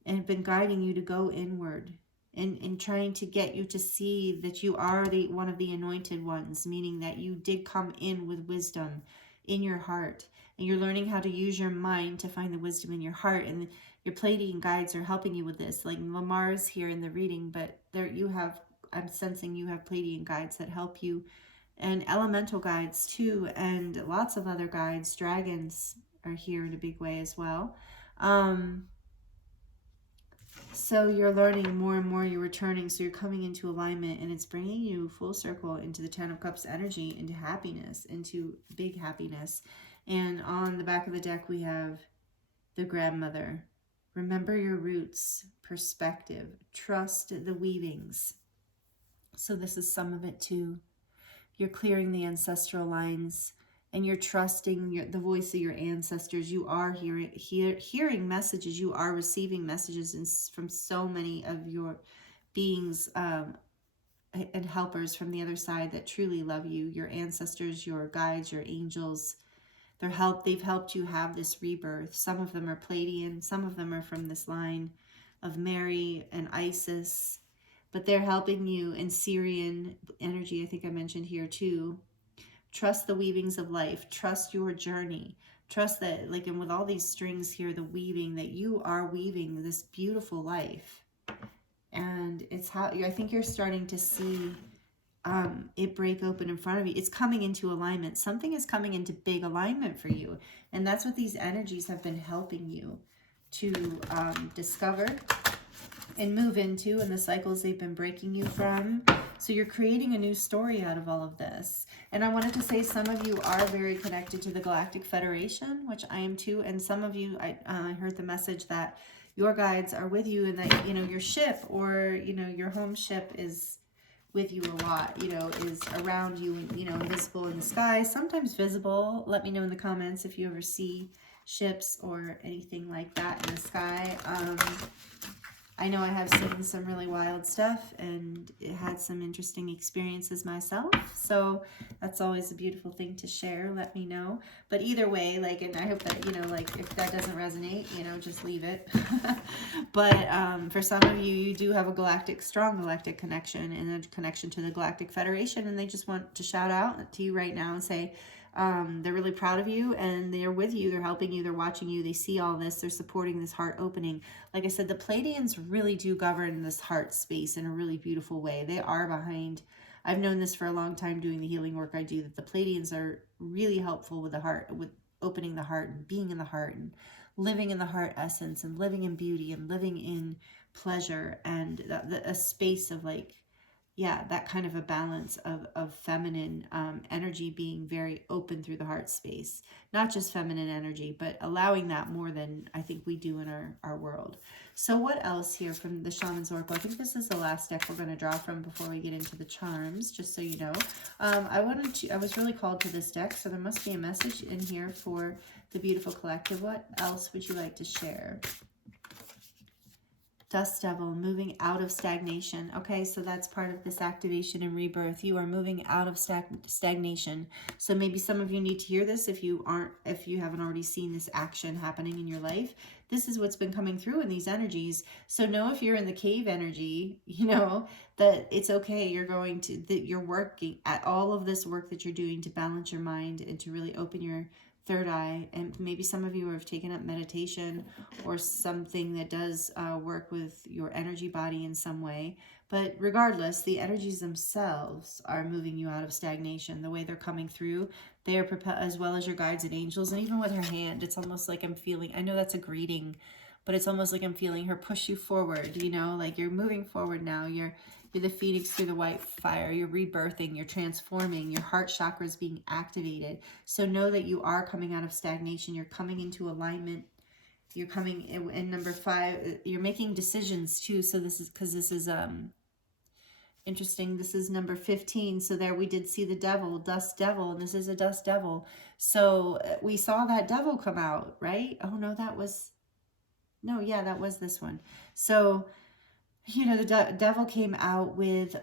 and have been guiding you to go inward and trying to get you to see that you are one of the anointed ones, meaning that you did come in with wisdom in your heart, and you're learning how to use your mind to find the wisdom in your heart. And your Pleiadian guides are helping you with this, like Lamar's here in the reading, but there you have, I'm sensing you have Pleiadian guides that help you, and elemental guides too, and lots of other guides. Dragons are here in a big way as well. So you're learning more and more, you're returning, so you're coming into alignment, and it's bringing you full circle into the Ten of Cups energy, into happiness, into big happiness. And on the back of the deck, we have the grandmother. Remember your roots, perspective, trust the weavings. So this is some of it too. You're clearing the ancestral lines, and you're trusting the voice of your ancestors. You are hearing messages. You are receiving messages from so many of your beings and helpers from the other side that truly love you. Your ancestors, your guides, your angels. They've helped you have this rebirth. Some of them are Pleiadian. Some of them are from this line of Mary and Isis. But they're helping you in Syrian energy, I think I mentioned here too. Trust the weavings of life. Trust your journey. Trust that, like, and with all these strings here, the weaving, that you are weaving this beautiful life. And it's how, I think you're starting to see it break open in front of you. It's coming into alignment. Something is coming into big alignment for you. And that's what these energies have been helping you to discover and move into, and the cycles they've been breaking you from. So you're creating a new story out of all of this. And I wanted to say, some of you are very connected to the Galactic Federation, which I am too. And some of you, I heard the message that your guides are with you, and that, you know, your ship, or, you know, your home ship is with you a lot, you know, is around you, you know, invisible in the sky, sometimes visible. Let me know in the comments if you ever see ships or anything like that in the sky. I know I have seen some really wild stuff, and it had some interesting experiences myself. So that's always a beautiful thing to share. Let me know. But either way, like, and I hope that, you know, like, if that doesn't resonate, you know, just leave it. But for some of you, you do have a strong galactic connection, and a connection to the Galactic Federation. And they just want to shout out to you right now and say, they're really proud of you, and they're with you, they're helping you, they're watching you, they see all this, they're supporting this heart opening. Like I said, the Pleiadians really do govern this heart space in a really beautiful way. They are behind, I've known this for a long time doing the healing work I do, that the Pleiadians are really helpful with the heart, with opening the heart and being in the heart and living in the heart essence and living in beauty and living in pleasure, and a space of, like, yeah, that kind of a balance of feminine energy being very open through the heart space. Not just feminine energy, but allowing that more than I think we do in our world. So what else here from the Shaman's Oracle? I think this is the last deck we're going to draw from before we get into the charms, just so you know. I was really called to this deck, so there must be a message in here for the beautiful collective. What else would you like to share? Dust Devil, moving out of stagnation. Okay, so that's part of this activation and rebirth. You are moving out of stagnation. So maybe some of you need to hear this if you haven't already seen this action happening in your life. This is what's been coming through in these energies. So know, if you're in the cave energy, you know that it's okay. You're working at all of this work that you're doing to balance your mind and to really open your third eye. And maybe some of you have taken up meditation or something that does work with your energy body in some way. But regardless, the energies themselves are moving you out of stagnation. The way they're coming through, They are propelled, as well as your guides and angels. And even with her hand, it's almost like I'm feeling, I know that's a greeting, but it's almost like I'm feeling her push you forward, you know, like you're moving forward now. You're the phoenix through the white fire. You're rebirthing, you're transforming, your heart chakra is being activated. So know that you are coming out of stagnation. You're coming into alignment. You're coming in number 5. You're making decisions too. So this is, because this is interesting. This is number 15. So there we did see the devil, dust devil, and this is a dust devil. So we saw that devil come out, right? Oh no, that was, no, yeah, that was this one. So, you know, the devil came out with,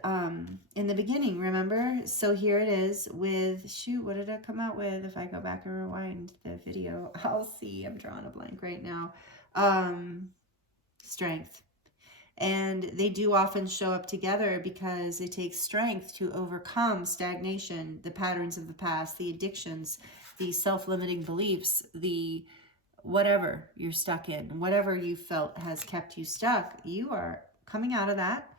in the beginning, remember? So here it is with, shoot, what did it come out with? If I go back and rewind the video, I'll see. I'm drawing a blank right now. Strength. And they do often show up together because it takes strength to overcome stagnation, the patterns of the past, the addictions, the self-limiting beliefs, the whatever you're stuck in, whatever you felt has kept you stuck. You are coming out of that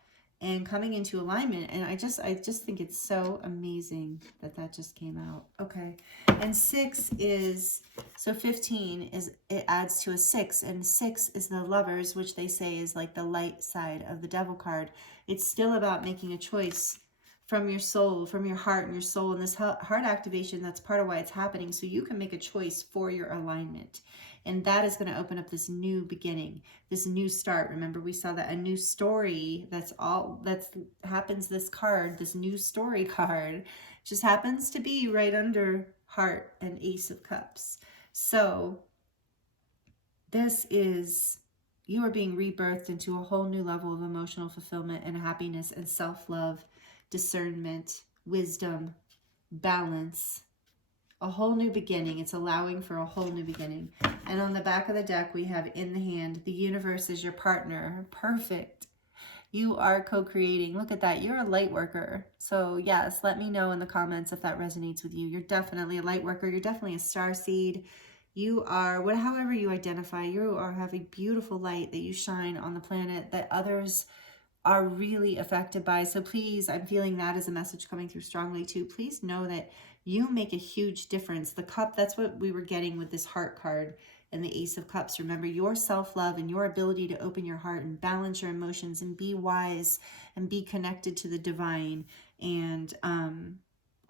and coming into alignment. And I just think it's so amazing that that just came out. Okay. And 6 is, so 15 is, it adds to a 6, and 6 is the Lovers, which they say is like the light side of the devil card. It's still about making a choice from your soul, from your heart and your soul, and this heart activation, that's part of why it's happening, so you can make a choice for your alignment. And that is going to open up this new beginning, this new start. Remember, we saw that a new story, that's all that happens. This card, this new story card, just happens to be right under heart and Ace of Cups. So this is, you are being rebirthed into a whole new level of emotional fulfillment and happiness and self-love, discernment, wisdom, balance, a whole new beginning. It's allowing for a whole new beginning. And on the back of the deck, we have in the hand, the universe is your partner. Perfect. You are co-creating. Look at that. You're a light worker. So yes, let me know in the comments if that resonates with you. You're definitely a light worker. You're definitely a star seed. You are, however you identify, you have a beautiful light that you shine on the planet that others are really affected by. So please, I'm feeling that as a message coming through strongly too. Please know that you make a huge difference. The cup, that's what we were getting with this heart card and the Ace of Cups. Remember, your self-love and your ability to open your heart and balance your emotions and be wise and be connected to the divine and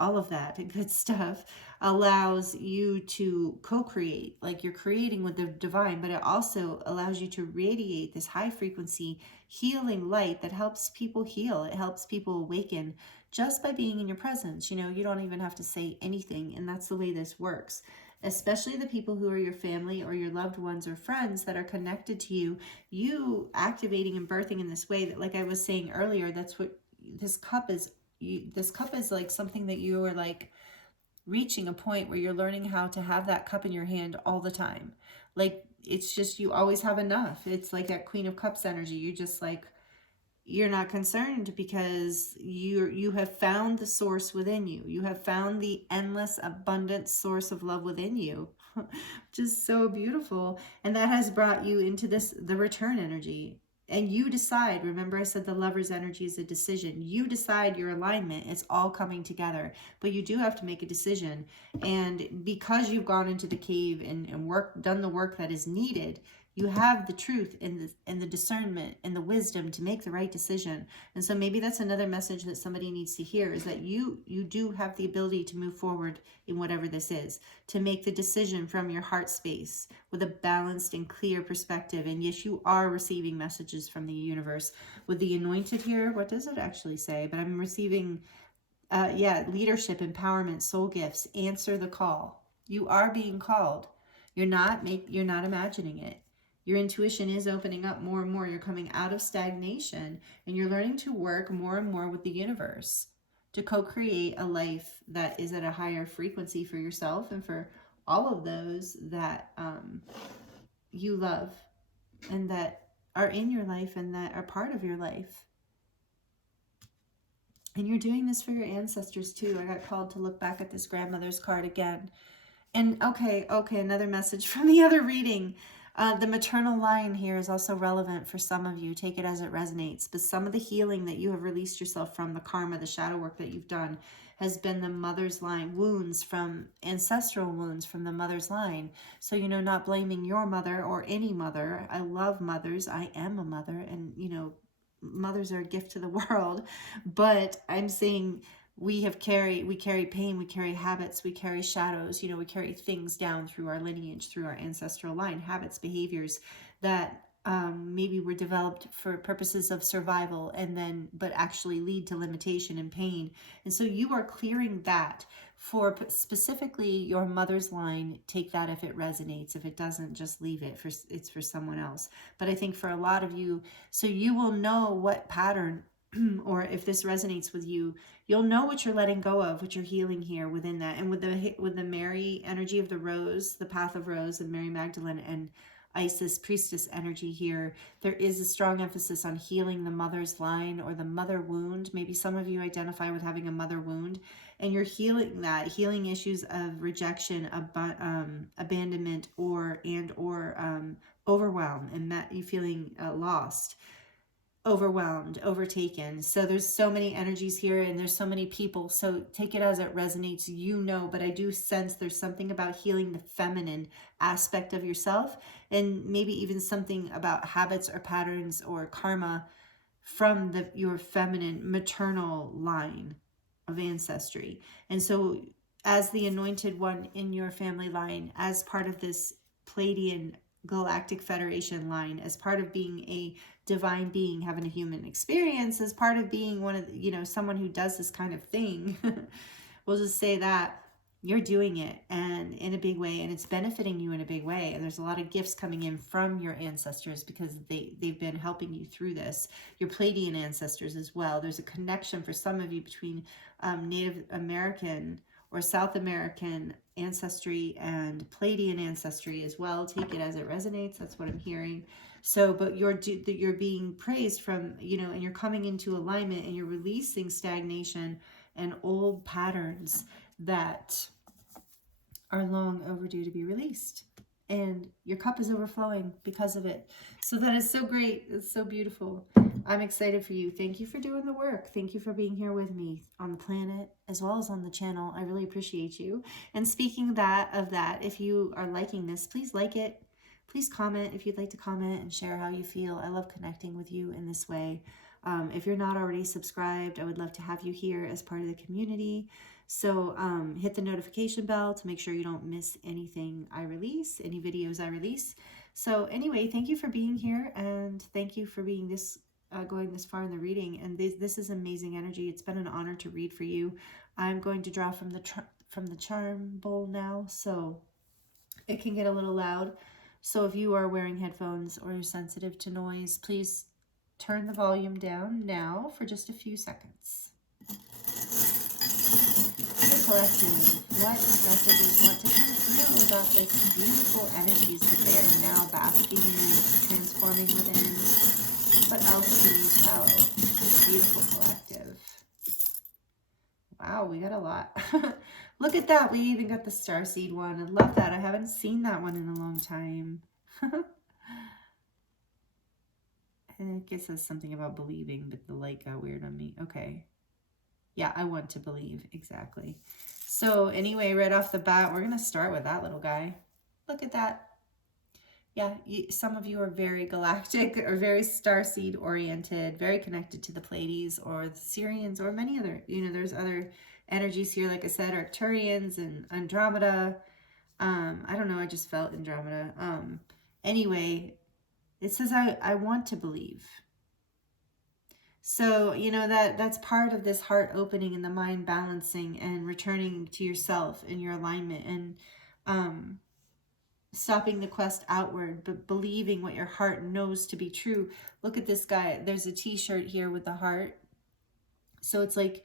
all of that good stuff allows you to co-create, like you're creating with the divine, but it also allows you to radiate this high frequency healing light that helps people heal. It helps people awaken just by being in your presence. You know, you don't even have to say anything, and that's the way this works. Especially the people who are your family or your loved ones or friends that are connected to you, you activating and birthing in this way that, like I was saying earlier, that's what this cup is. This cup is like something that you are like reaching a point where you're learning how to have that cup in your hand all the time. Like, it's just, you always have enough. It's like that Queen of Cups energy. You just like, you're not concerned because you have found the source within you. You have found the endless, abundant source of love within you. Just so beautiful. And that has brought you into this, the return energy. And you decide, remember I said the Lover's energy is a decision. You decide your alignment. It's all coming together. But you do have to make a decision. And because you've gone into the cave and done the work that is needed, you have the truth and the discernment and the wisdom to make the right decision. And so maybe that's another message that somebody needs to hear, is that you do have the ability to move forward in whatever this is, to make the decision from your heart space with a balanced and clear perspective. And yes, you are receiving messages from the universe. With the Anointed here, what does it actually say? But I'm receiving, leadership, empowerment, soul gifts. Answer the call. You are being called. You're not imagining it. Your intuition is opening up more and more. You're coming out of stagnation and you're learning to work more and more with the universe to co-create a life that is at a higher frequency for yourself and for all of those that you love and that are in your life and that are part of your life. And you're doing this for your ancestors too. I got called to look back at this grandmother's card again. And okay, another message from the other reading. The maternal line here is also relevant for some of you. Take it as it resonates. But some of the healing that you have released yourself from, the karma, the shadow work that you've done, has been the mother's line, wounds from ancestral wounds from the mother's line. So, you know, not blaming your mother or any mother. I love mothers. I am a mother, and, you know, mothers are a gift to the world. But I'm saying we carry pain, we carry habits, we carry shadows, you know, we carry things down through our lineage, through our ancestral line, habits, behaviors that maybe were developed for purposes of survival, and then but actually lead to limitation and pain. And so you are clearing that for specifically your mother's line. Take that if it resonates. If it doesn't, just leave it. It's for someone else. But I think for a lot of you, so you will know what pattern or if this resonates with you, you'll know what you're letting go of, what you're healing here within that. And with the Mary energy of the rose, the path of rose, and Mary Magdalene and Isis priestess energy here, there is a strong emphasis on healing the mother's line or the mother wound. Maybe some of you identify with having a mother wound, and you're healing that, healing issues of rejection, abandonment, or overwhelm, and that you feeling lost, overwhelmed, overtaken. So there's so many energies here, and there's so many people. So take it as it resonates, you know, but I do sense there's something about healing the feminine aspect of yourself, and maybe even something about habits or patterns or karma from your feminine maternal line of ancestry. And so as the anointed one in your family line, as part of this Pleiadian Galactic Federation line, as part of being a divine being having a human experience, as part of being one of the, you know, someone who does this kind of thing, we'll just say that you're doing it, and in a big way, and it's benefiting you in a big way. And there's a lot of gifts coming in from your ancestors because they've been helping you through this. Your Pleiadian ancestors as well. There's a connection for some of you between Native American or South American ancestry and Pleiadian ancestry as well. Take it as it resonates. That's what I'm hearing. So, but you're being praised from, you know, and you're coming into alignment, and you're releasing stagnation and old patterns that are long overdue to be released. And your cup is overflowing because of it. So that is so great. It's so beautiful. I'm excited for you. Thank you for doing the work. Thank you for being here with me on the planet as well as on the channel. I really appreciate you. And speaking of that, if you are liking this, please like it. Please comment if you'd like to comment and share how you feel. I love connecting with you in this way. If you're not already subscribed, I would love to have you here as part of the community. So hit the notification bell to make sure you don't miss anything I release, any videos I release. So anyway, thank you for being here, and thank you for being going this far in the reading. And this is amazing energy. It's been an honor to read for you. I'm going to draw from the charm bowl now, so it can get a little loud. So if you are wearing headphones or you're sensitive to noise, please turn the volume down now for just a few seconds. The collective, what messages want to come through about this beautiful energies that they are now basking in, transforming within? What else can you tell this beautiful collective? Wow, we got a lot. Look at that. We even got the starseed one. I love that. I haven't seen that one in a long time. And I guess that's something about believing, but the light got weird on me. Okay. Yeah, I want to believe. Exactly. So anyway, right off the bat, we're going to start with that little guy. Look at that. Yeah, some of you are very galactic or very starseed oriented, very connected to the Pleiades or the Syrians or many other, you know, there's other energies here. Like I said, Arcturians and Andromeda. I don't know. I just felt Andromeda. Anyway, it says, I want to believe. So, you know, that's part of this heart opening and the mind balancing and returning to yourself and your alignment, and stopping the quest outward, but believing what your heart knows to be true. Look at this guy. There's a t-shirt here with the heart. So it's like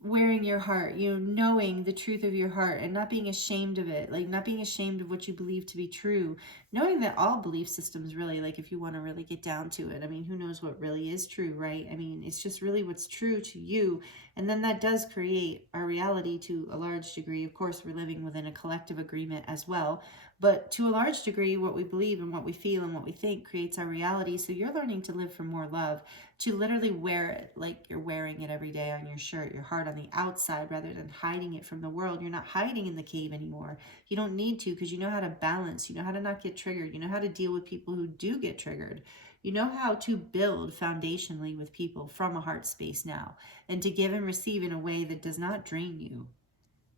wearing your heart, you know, knowing the truth of your heart and not being ashamed of it, like not being ashamed of what you believe to be true, knowing that all belief systems really, like if you want to really get down to it, I mean, who knows what really is true, right? I mean, it's just really what's true to you. And then that does create our reality to a large degree. Of course, we're living within a collective agreement as well. But to a large degree, what we believe and what we feel and what we think creates our reality. So you're learning to live for more love, to literally wear it like you're wearing it every day on your shirt, your heart on the outside, rather than hiding it from the world. You're not hiding in the cave anymore. You don't need to, because you know how to balance. You know how to not get triggered. You know how to deal with people who do get triggered. You know how to build foundationally with people from a heart space now, and to give and receive in a way that does not drain you,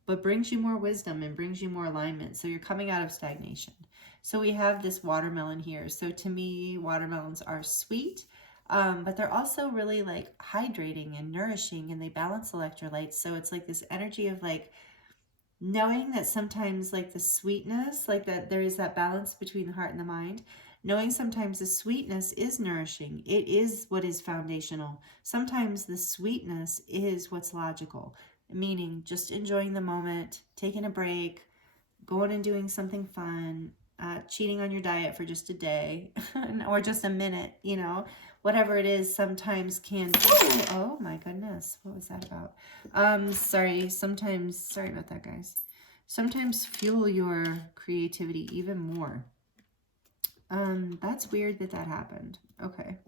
but brings you more wisdom and brings you more alignment. So you're coming out of stagnation. So we have this watermelon here. So to me, watermelons are sweet, but they're also really like hydrating and nourishing, and they balance electrolytes. So it's like this energy of like knowing that sometimes like the sweetness, like that there is that balance between the heart and the mind. Knowing sometimes the sweetness is nourishing. It is what is foundational. Sometimes the sweetness is what's logical, meaning just enjoying the moment, taking a break, going and doing something fun, cheating on your diet for just a day or just a minute, you know, whatever it is, sometimes can, oh my goodness, what was that about? Sorry about that, guys. Sometimes fuel your creativity even more. That's weird that happened. Okay.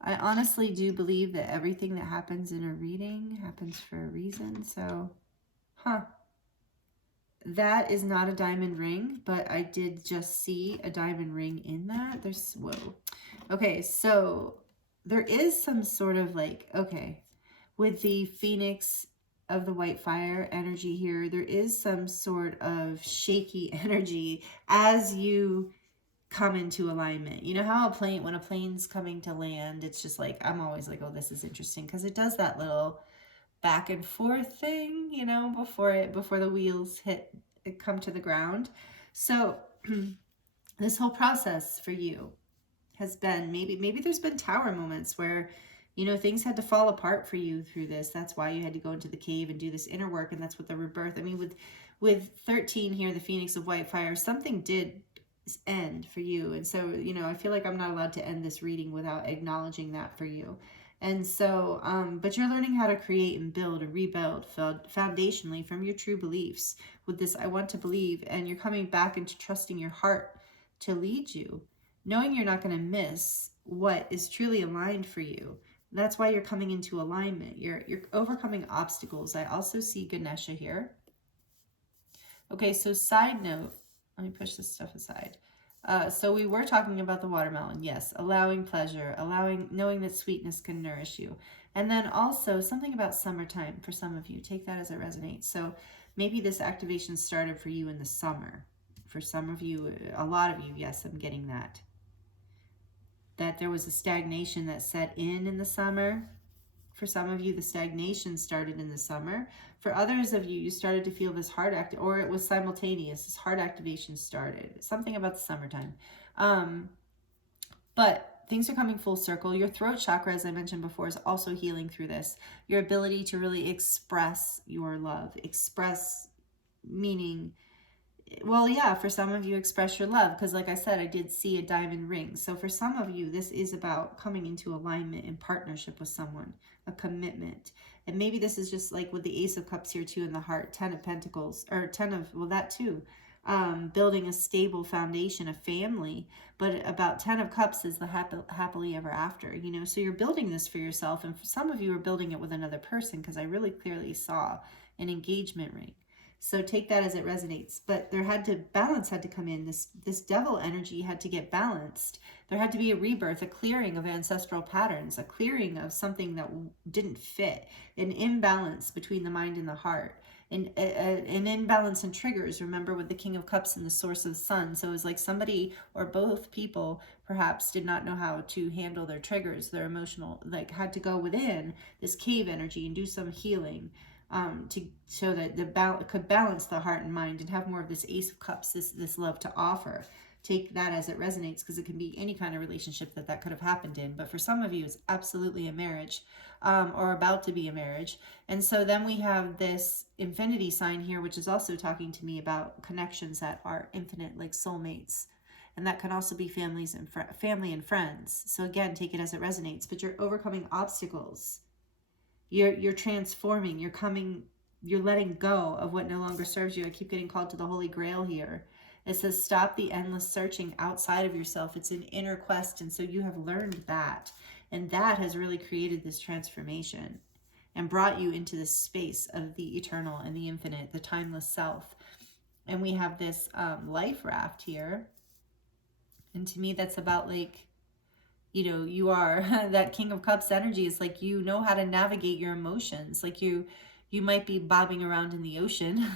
I honestly do believe that everything that happens in a reading happens for a reason. So, that is not a diamond ring, but I did just see a diamond ring in that. There's, whoa. Okay, so there is some sort of like, okay, with the Phoenix of the white fire energy here, there is some sort of shaky energy as you come into alignment. You know how when a plane's coming to land, it's just like, I'm always like, oh, this is interesting, because it does that little back and forth thing, you know, before the wheels come to the ground. So this whole process for you has been, maybe there's been tower moments where, you know, things had to fall apart for you through this. That's why you had to go into the cave and do this inner work, and that's what the rebirth. I mean, with 13 here, the Phoenix of white fire, something did end for you. And so, you know, I feel like I'm not allowed to end this reading without acknowledging that for you. And so, but you're learning how to create and build and rebuild foundationally from your true beliefs with this I want to believe, and you're coming back into trusting your heart to lead you, knowing you're not going to miss what is truly aligned for you. That's why you're coming into alignment. You're overcoming obstacles. I also see Ganesha here. Okay, so side note, let me push this stuff aside. So we were talking about the watermelon. Yes, allowing pleasure, knowing that sweetness can nourish you. And then also something about summertime for some of you. Take that as it resonates. So maybe this activation started for you in the summer. For some of you, a lot of you, yes, I'm getting that. That there was a stagnation that set in the summer. For some of you, the stagnation started in the summer. For others of you, you started to feel this heart or it was simultaneous. This heart activation started. Something about the summertime. But things are coming full circle. Your throat chakra, as I mentioned before, is also healing through this. Your ability to really express your love. Express meaning, well, yeah, for some of you, express your love, because like I said, I did see a diamond ring. So for some of you, this is about coming into alignment and partnership with someone, a commitment. And maybe this is just like with the Ace of Cups here too in the heart, 10 of Pentacles, or 10 of, well, that too. Building a stable foundation, a family, but about 10 of Cups is the happily ever after, you know. So you're building this for yourself, and for some of you are building it with another person, because I really clearly saw an engagement ring. So take that as it resonates. But balance had to come in. This devil energy had to get balanced. There had to be a rebirth, a clearing of ancestral patterns, a clearing of something that didn't fit, an imbalance between the mind and the heart, an imbalance in triggers. Remember, with the King of Cups and the Source of the Sun. So it was like somebody or both people perhaps did not know how to handle their triggers, their emotional, like had to go within this cave energy and do some healing. So that could balance the heart and mind and have more of this Ace of Cups, this love to offer. Take that as it resonates, because it can be any kind of relationship that could have happened in. But for some of you, it's absolutely a marriage. or about to be a marriage. And so then we have this infinity sign here, which is also talking to me about connections that are infinite, like soulmates. And that can also be families and family and friends. So again, take it as it resonates. But you're overcoming obstacles. You're transforming. You're letting go of what no longer serves you. I keep getting called to the Holy Grail here. It says stop the endless searching outside of yourself. It's an inner quest, and so you have learned that. And that has really created this transformation and brought you into this space of the eternal and the infinite, the timeless self. And we have this life raft here. And to me, that's about like, you know, you are that King of Cups energy. Is like, you know how to navigate your emotions. Like you might be bobbing around in the ocean,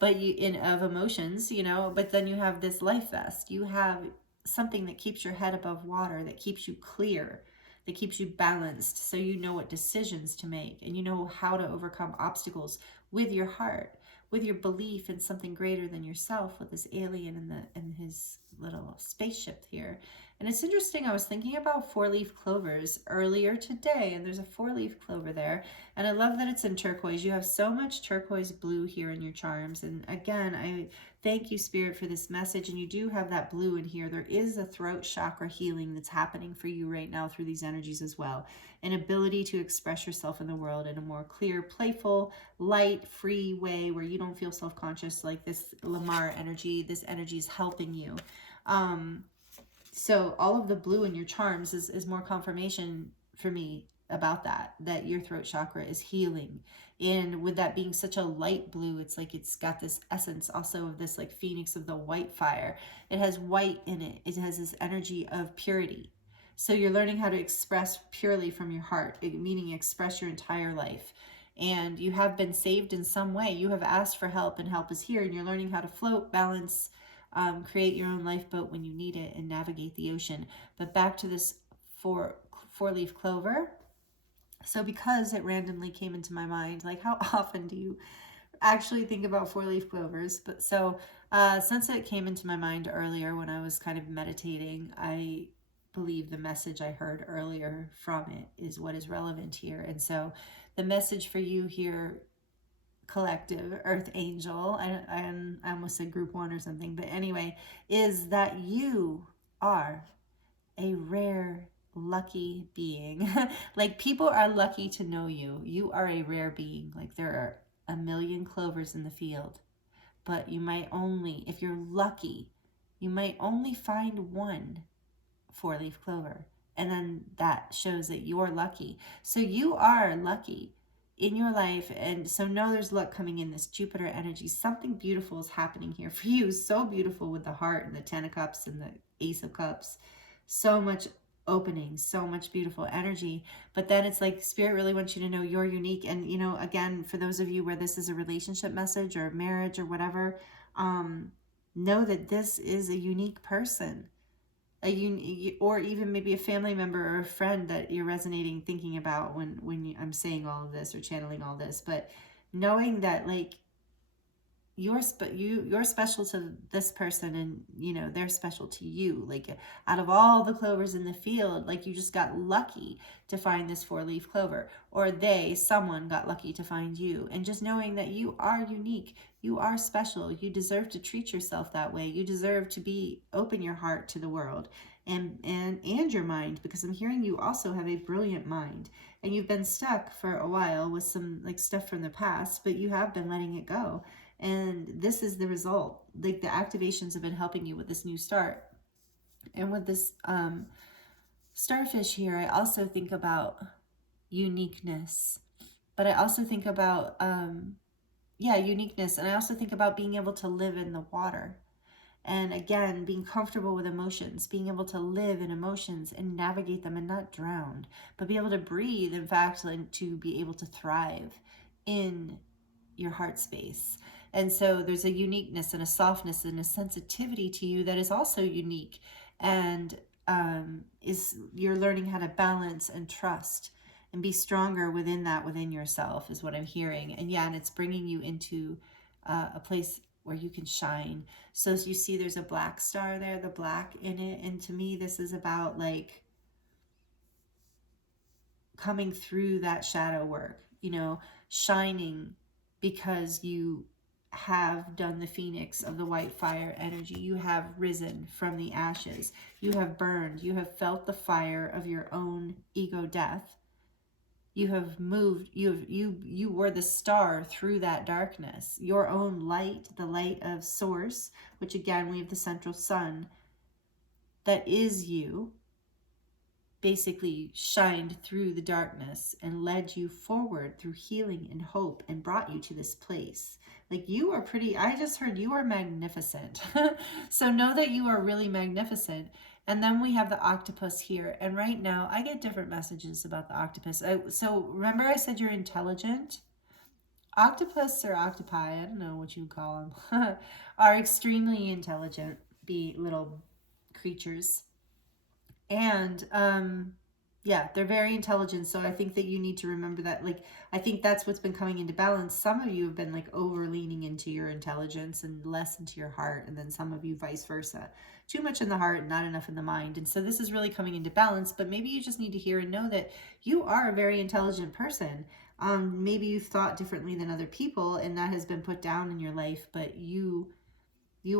but of emotions, you know, but then you have this life vest. You have something that keeps your head above water, that keeps you clear, that keeps you balanced. So you know what decisions to make, and you know how to overcome obstacles with your heart, with your belief in something greater than yourself, with this alien in his little spaceship here. And it's interesting, I was thinking about 4-leaf clovers earlier today, and there's a 4-leaf clover there. And I love that it's in turquoise. You have so much turquoise blue here in your charms. And again, I thank you, Spirit, for this message. And you do have that blue in here. There is a throat chakra healing that's happening for you right now through these energies as well. An ability to express yourself in the world in a more clear, playful, light, free way where you don't feel self-conscious, like this Lamar energy. This energy is helping you. So all of the blue in your charms is more confirmation for me about that your throat chakra is healing. And with that being such a light blue, it's like it's got this essence also of this like phoenix of the white fire. It has white in it. It has this energy of purity. So you're learning how to express purely from your heart, meaning express your entire life. And you have been saved in some way. You have asked for help, and help is here. And you're learning how to float, balance, create your own lifeboat when you need it, and navigate the ocean. But back to this four-leaf clover. So because it randomly came into my mind, like how often do you actually think about 4-leaf clovers? But so since it came into my mind earlier when I was kind of meditating, I believe the message I heard earlier from it is what is relevant here. And so the message for you here, collective earth angel, I almost said group 1 or something, but anyway, is that you are a rare, lucky being. Like, people are lucky to know you. You are a rare being. Like, there are a million clovers in the field, but you might only, if you're lucky, you might only find one 4-leaf clover, and then that shows that you're lucky. So you are lucky in your life, and so know there's luck coming in. This Jupiter energy, something beautiful is happening here for you. So beautiful with the heart and the 10 of cups and the ace of cups. So much opening, so much beautiful energy. But then it's like Spirit really wants you to know you're unique. And you know, again, for those of you where this is a relationship message or marriage or whatever, know that this is a unique person, or even maybe a family member or a friend that you're resonating, thinking about when I'm saying all of this or channeling all this. But knowing that, like, you're special to this person, and you know they're special to you. Like, out of all the clovers in the field, like, you just got lucky to find this 4-leaf clover, or someone got lucky to find you. And just knowing that you are unique, you are special, you deserve to treat yourself that way. You deserve to open your heart to the world and your mind, because I'm hearing you also have a brilliant mind, and you've been stuck for a while with some like stuff from the past, but you have been letting it go. And this is the result. Like, the activations have been helping you with this new start. And with this starfish here, I also think about uniqueness. But I also think about, uniqueness. And I also think about being able to live in the water. And again, being comfortable with emotions, being able to live in emotions and navigate them and not drown, but be able to breathe, in fact, and to be able to thrive in your heart space. And so there's a uniqueness and a softness and a sensitivity to you that is also unique, and you're learning how to balance and trust and be stronger within yourself, is what I'm hearing. And and it's bringing you into a place where you can shine. So as you see, there's a black star there, the black in it. And to me, this is about like coming through that shadow work, you know, shining because you have done the phoenix of the white fire energy. You have risen from the ashes. You have burned. You have felt the fire of your own ego death. You have moved. You were the star through that darkness. Your own light, the light of source, which again we have the central sun, that is you, basically shined through the darkness and led you forward through healing and hope and brought you to this place. Like, you are pretty, I just heard you are magnificent. So know that you are really magnificent. And then we have the octopus here. And right now I get different messages about the octopus. So remember I said you're intelligent? Octopus or octopi, I don't know what you call them, are extremely intelligent, little creatures. And yeah, they're very intelligent. So I think that you need to remember that. Like, I think that's what's been coming into balance. Some of you have been like over leaning into your intelligence and less into your heart, and then some of you vice versa, too much in the heart and not enough in the mind. And so this is really coming into balance. But maybe you just need to hear and know that you are a very intelligent person. Maybe you've thought differently than other people, and that has been put down in your life, but you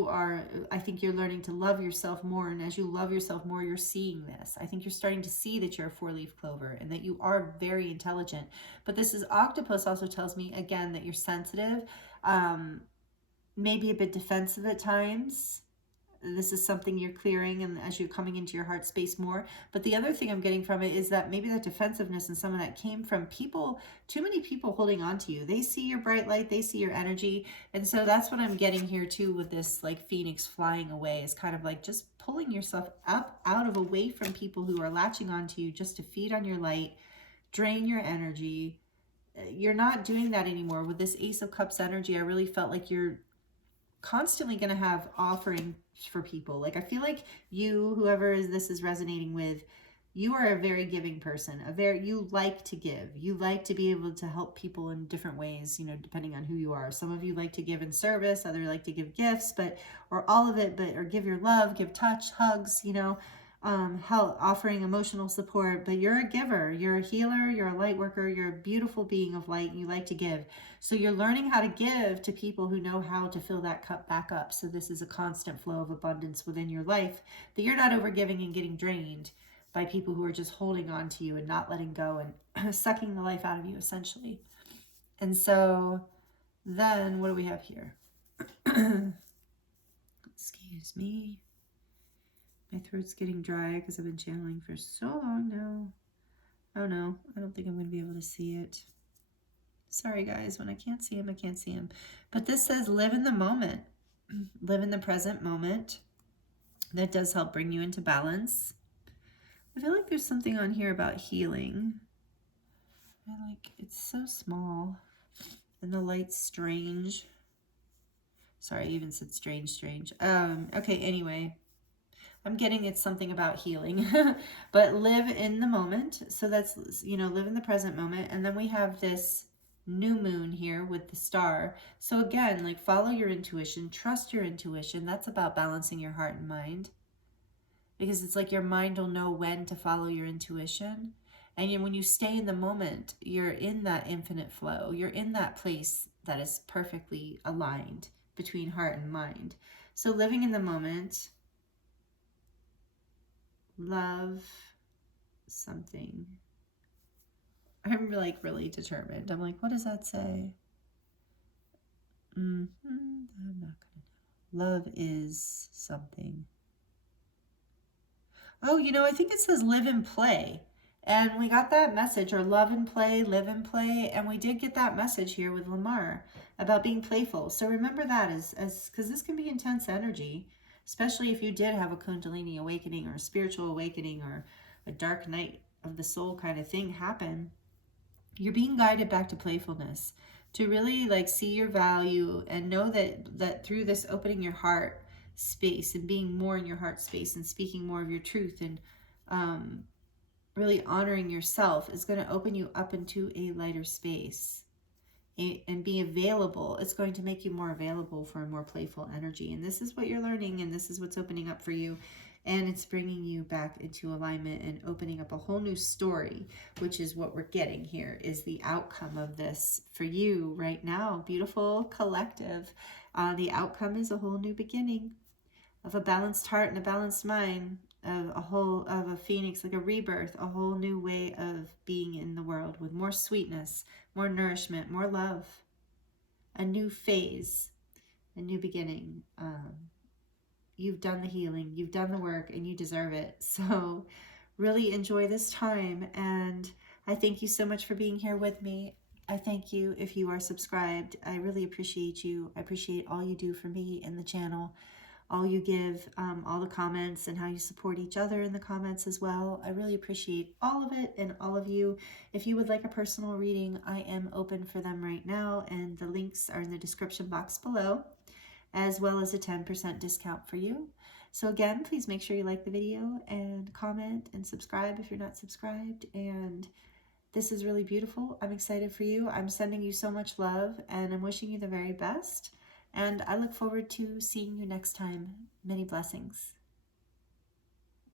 are, I think you're learning to love yourself more. And as you love yourself more, you're seeing this. I think you're starting to see that you're a 4-leaf clover and that you are very intelligent. But this is octopus also tells me again that you're sensitive, maybe a bit defensive at times. This is something you're clearing, and as you're coming into your heart space more. But the other thing I'm getting from it is that maybe that defensiveness and some of that came from people, too many people holding on to you. They see your bright light, they see your energy. And so that's what I'm getting here too with this like phoenix flying away, is kind of like just pulling yourself up out of away from people who are latching onto you just to feed on your light, drain your energy. You're not doing that anymore. With this Ace of Cups energy, I really felt like you're constantly going to have offering for people. Like, I feel like you, whoever this is resonating with, you are a very giving person. You like to give. You like to be able to help people in different ways, you know, depending on who you are. Some of you like to give in service, others like to give gifts, or all of it, or give your love, give touch, hugs, you know, offering emotional support. But you're a giver, you're a healer, you're a light worker, you're a beautiful being of light. You like to give. So you're learning how to give to people who know how to fill that cup back up. So this is a constant flow of abundance within your life, that you're not over giving and getting drained by people who are just holding on to you and not letting go and sucking the life out of you, essentially. And so then what do we have here? Excuse me. My throat's getting dry because I've been channeling for so long now. Oh no, I don't think I'm going to be able to see it. Sorry guys, when I can't see him, I can't see him. But this says live in the moment. Live in the present moment. That does help bring you into balance. I feel like there's something on here about healing. It's so small. And the light's strange. Sorry, I even said strange. Okay, anyway. I'm getting it's something about healing. But live in the moment. So that's, you know, live in the present moment. And then we have this new moon here with the star. So again, like, follow your intuition, trust your intuition. That's about balancing your heart and mind, because it's like your mind will know when to follow your intuition. And when you stay in the moment, you're in that infinite flow. You're in that place that is perfectly aligned between heart and mind. So living in the moment, love something. I'm like really determined. I'm like, what does that say? I'm not gonna know. Love is something. Oh, you know, I think it says live and play. And we got that message, or love and play, live and play. And we did get that message here with Lamar about being playful. So remember that as because this can be intense energy, especially if you did have a Kundalini awakening or a spiritual awakening or a dark night of the soul kind of thing happen. You're being guided back to playfulness, to really like see your value and know that through this opening your heart space and being more in your heart space and speaking more of your truth and really honoring yourself is going to open you up into a lighter space. and be available. It's going to make you more available for a more playful energy. And this is what you're learning, and this is what's opening up for you. And it's bringing you back into alignment and opening up a whole new story, which is what we're getting here, is the outcome of this for you right now. Beautiful collective. The outcome is a whole new beginning of a balanced heart and a balanced mind, of a phoenix, like a rebirth, a whole new way of being in the world with more sweetness, more nourishment, more love, a new phase, a new beginning. You've done the healing, you've done the work, and you deserve it. So really enjoy this time, and I thank you so much for being here with me. I thank you if you are subscribed. I really appreciate you. I appreciate all you do for me in the channel, all you give, all the comments, and how you support each other in the comments as well. I really appreciate all of it and all of you. If you would like a personal reading, I am open for them right now, and the links are in the description box below, as well as a 10% discount for you. So again, please make sure you like the video and comment and subscribe if you're not subscribed. And this is really beautiful. I'm excited for you. I'm sending you so much love, and I'm wishing you the very best. And I look forward to seeing you next time. Many blessings.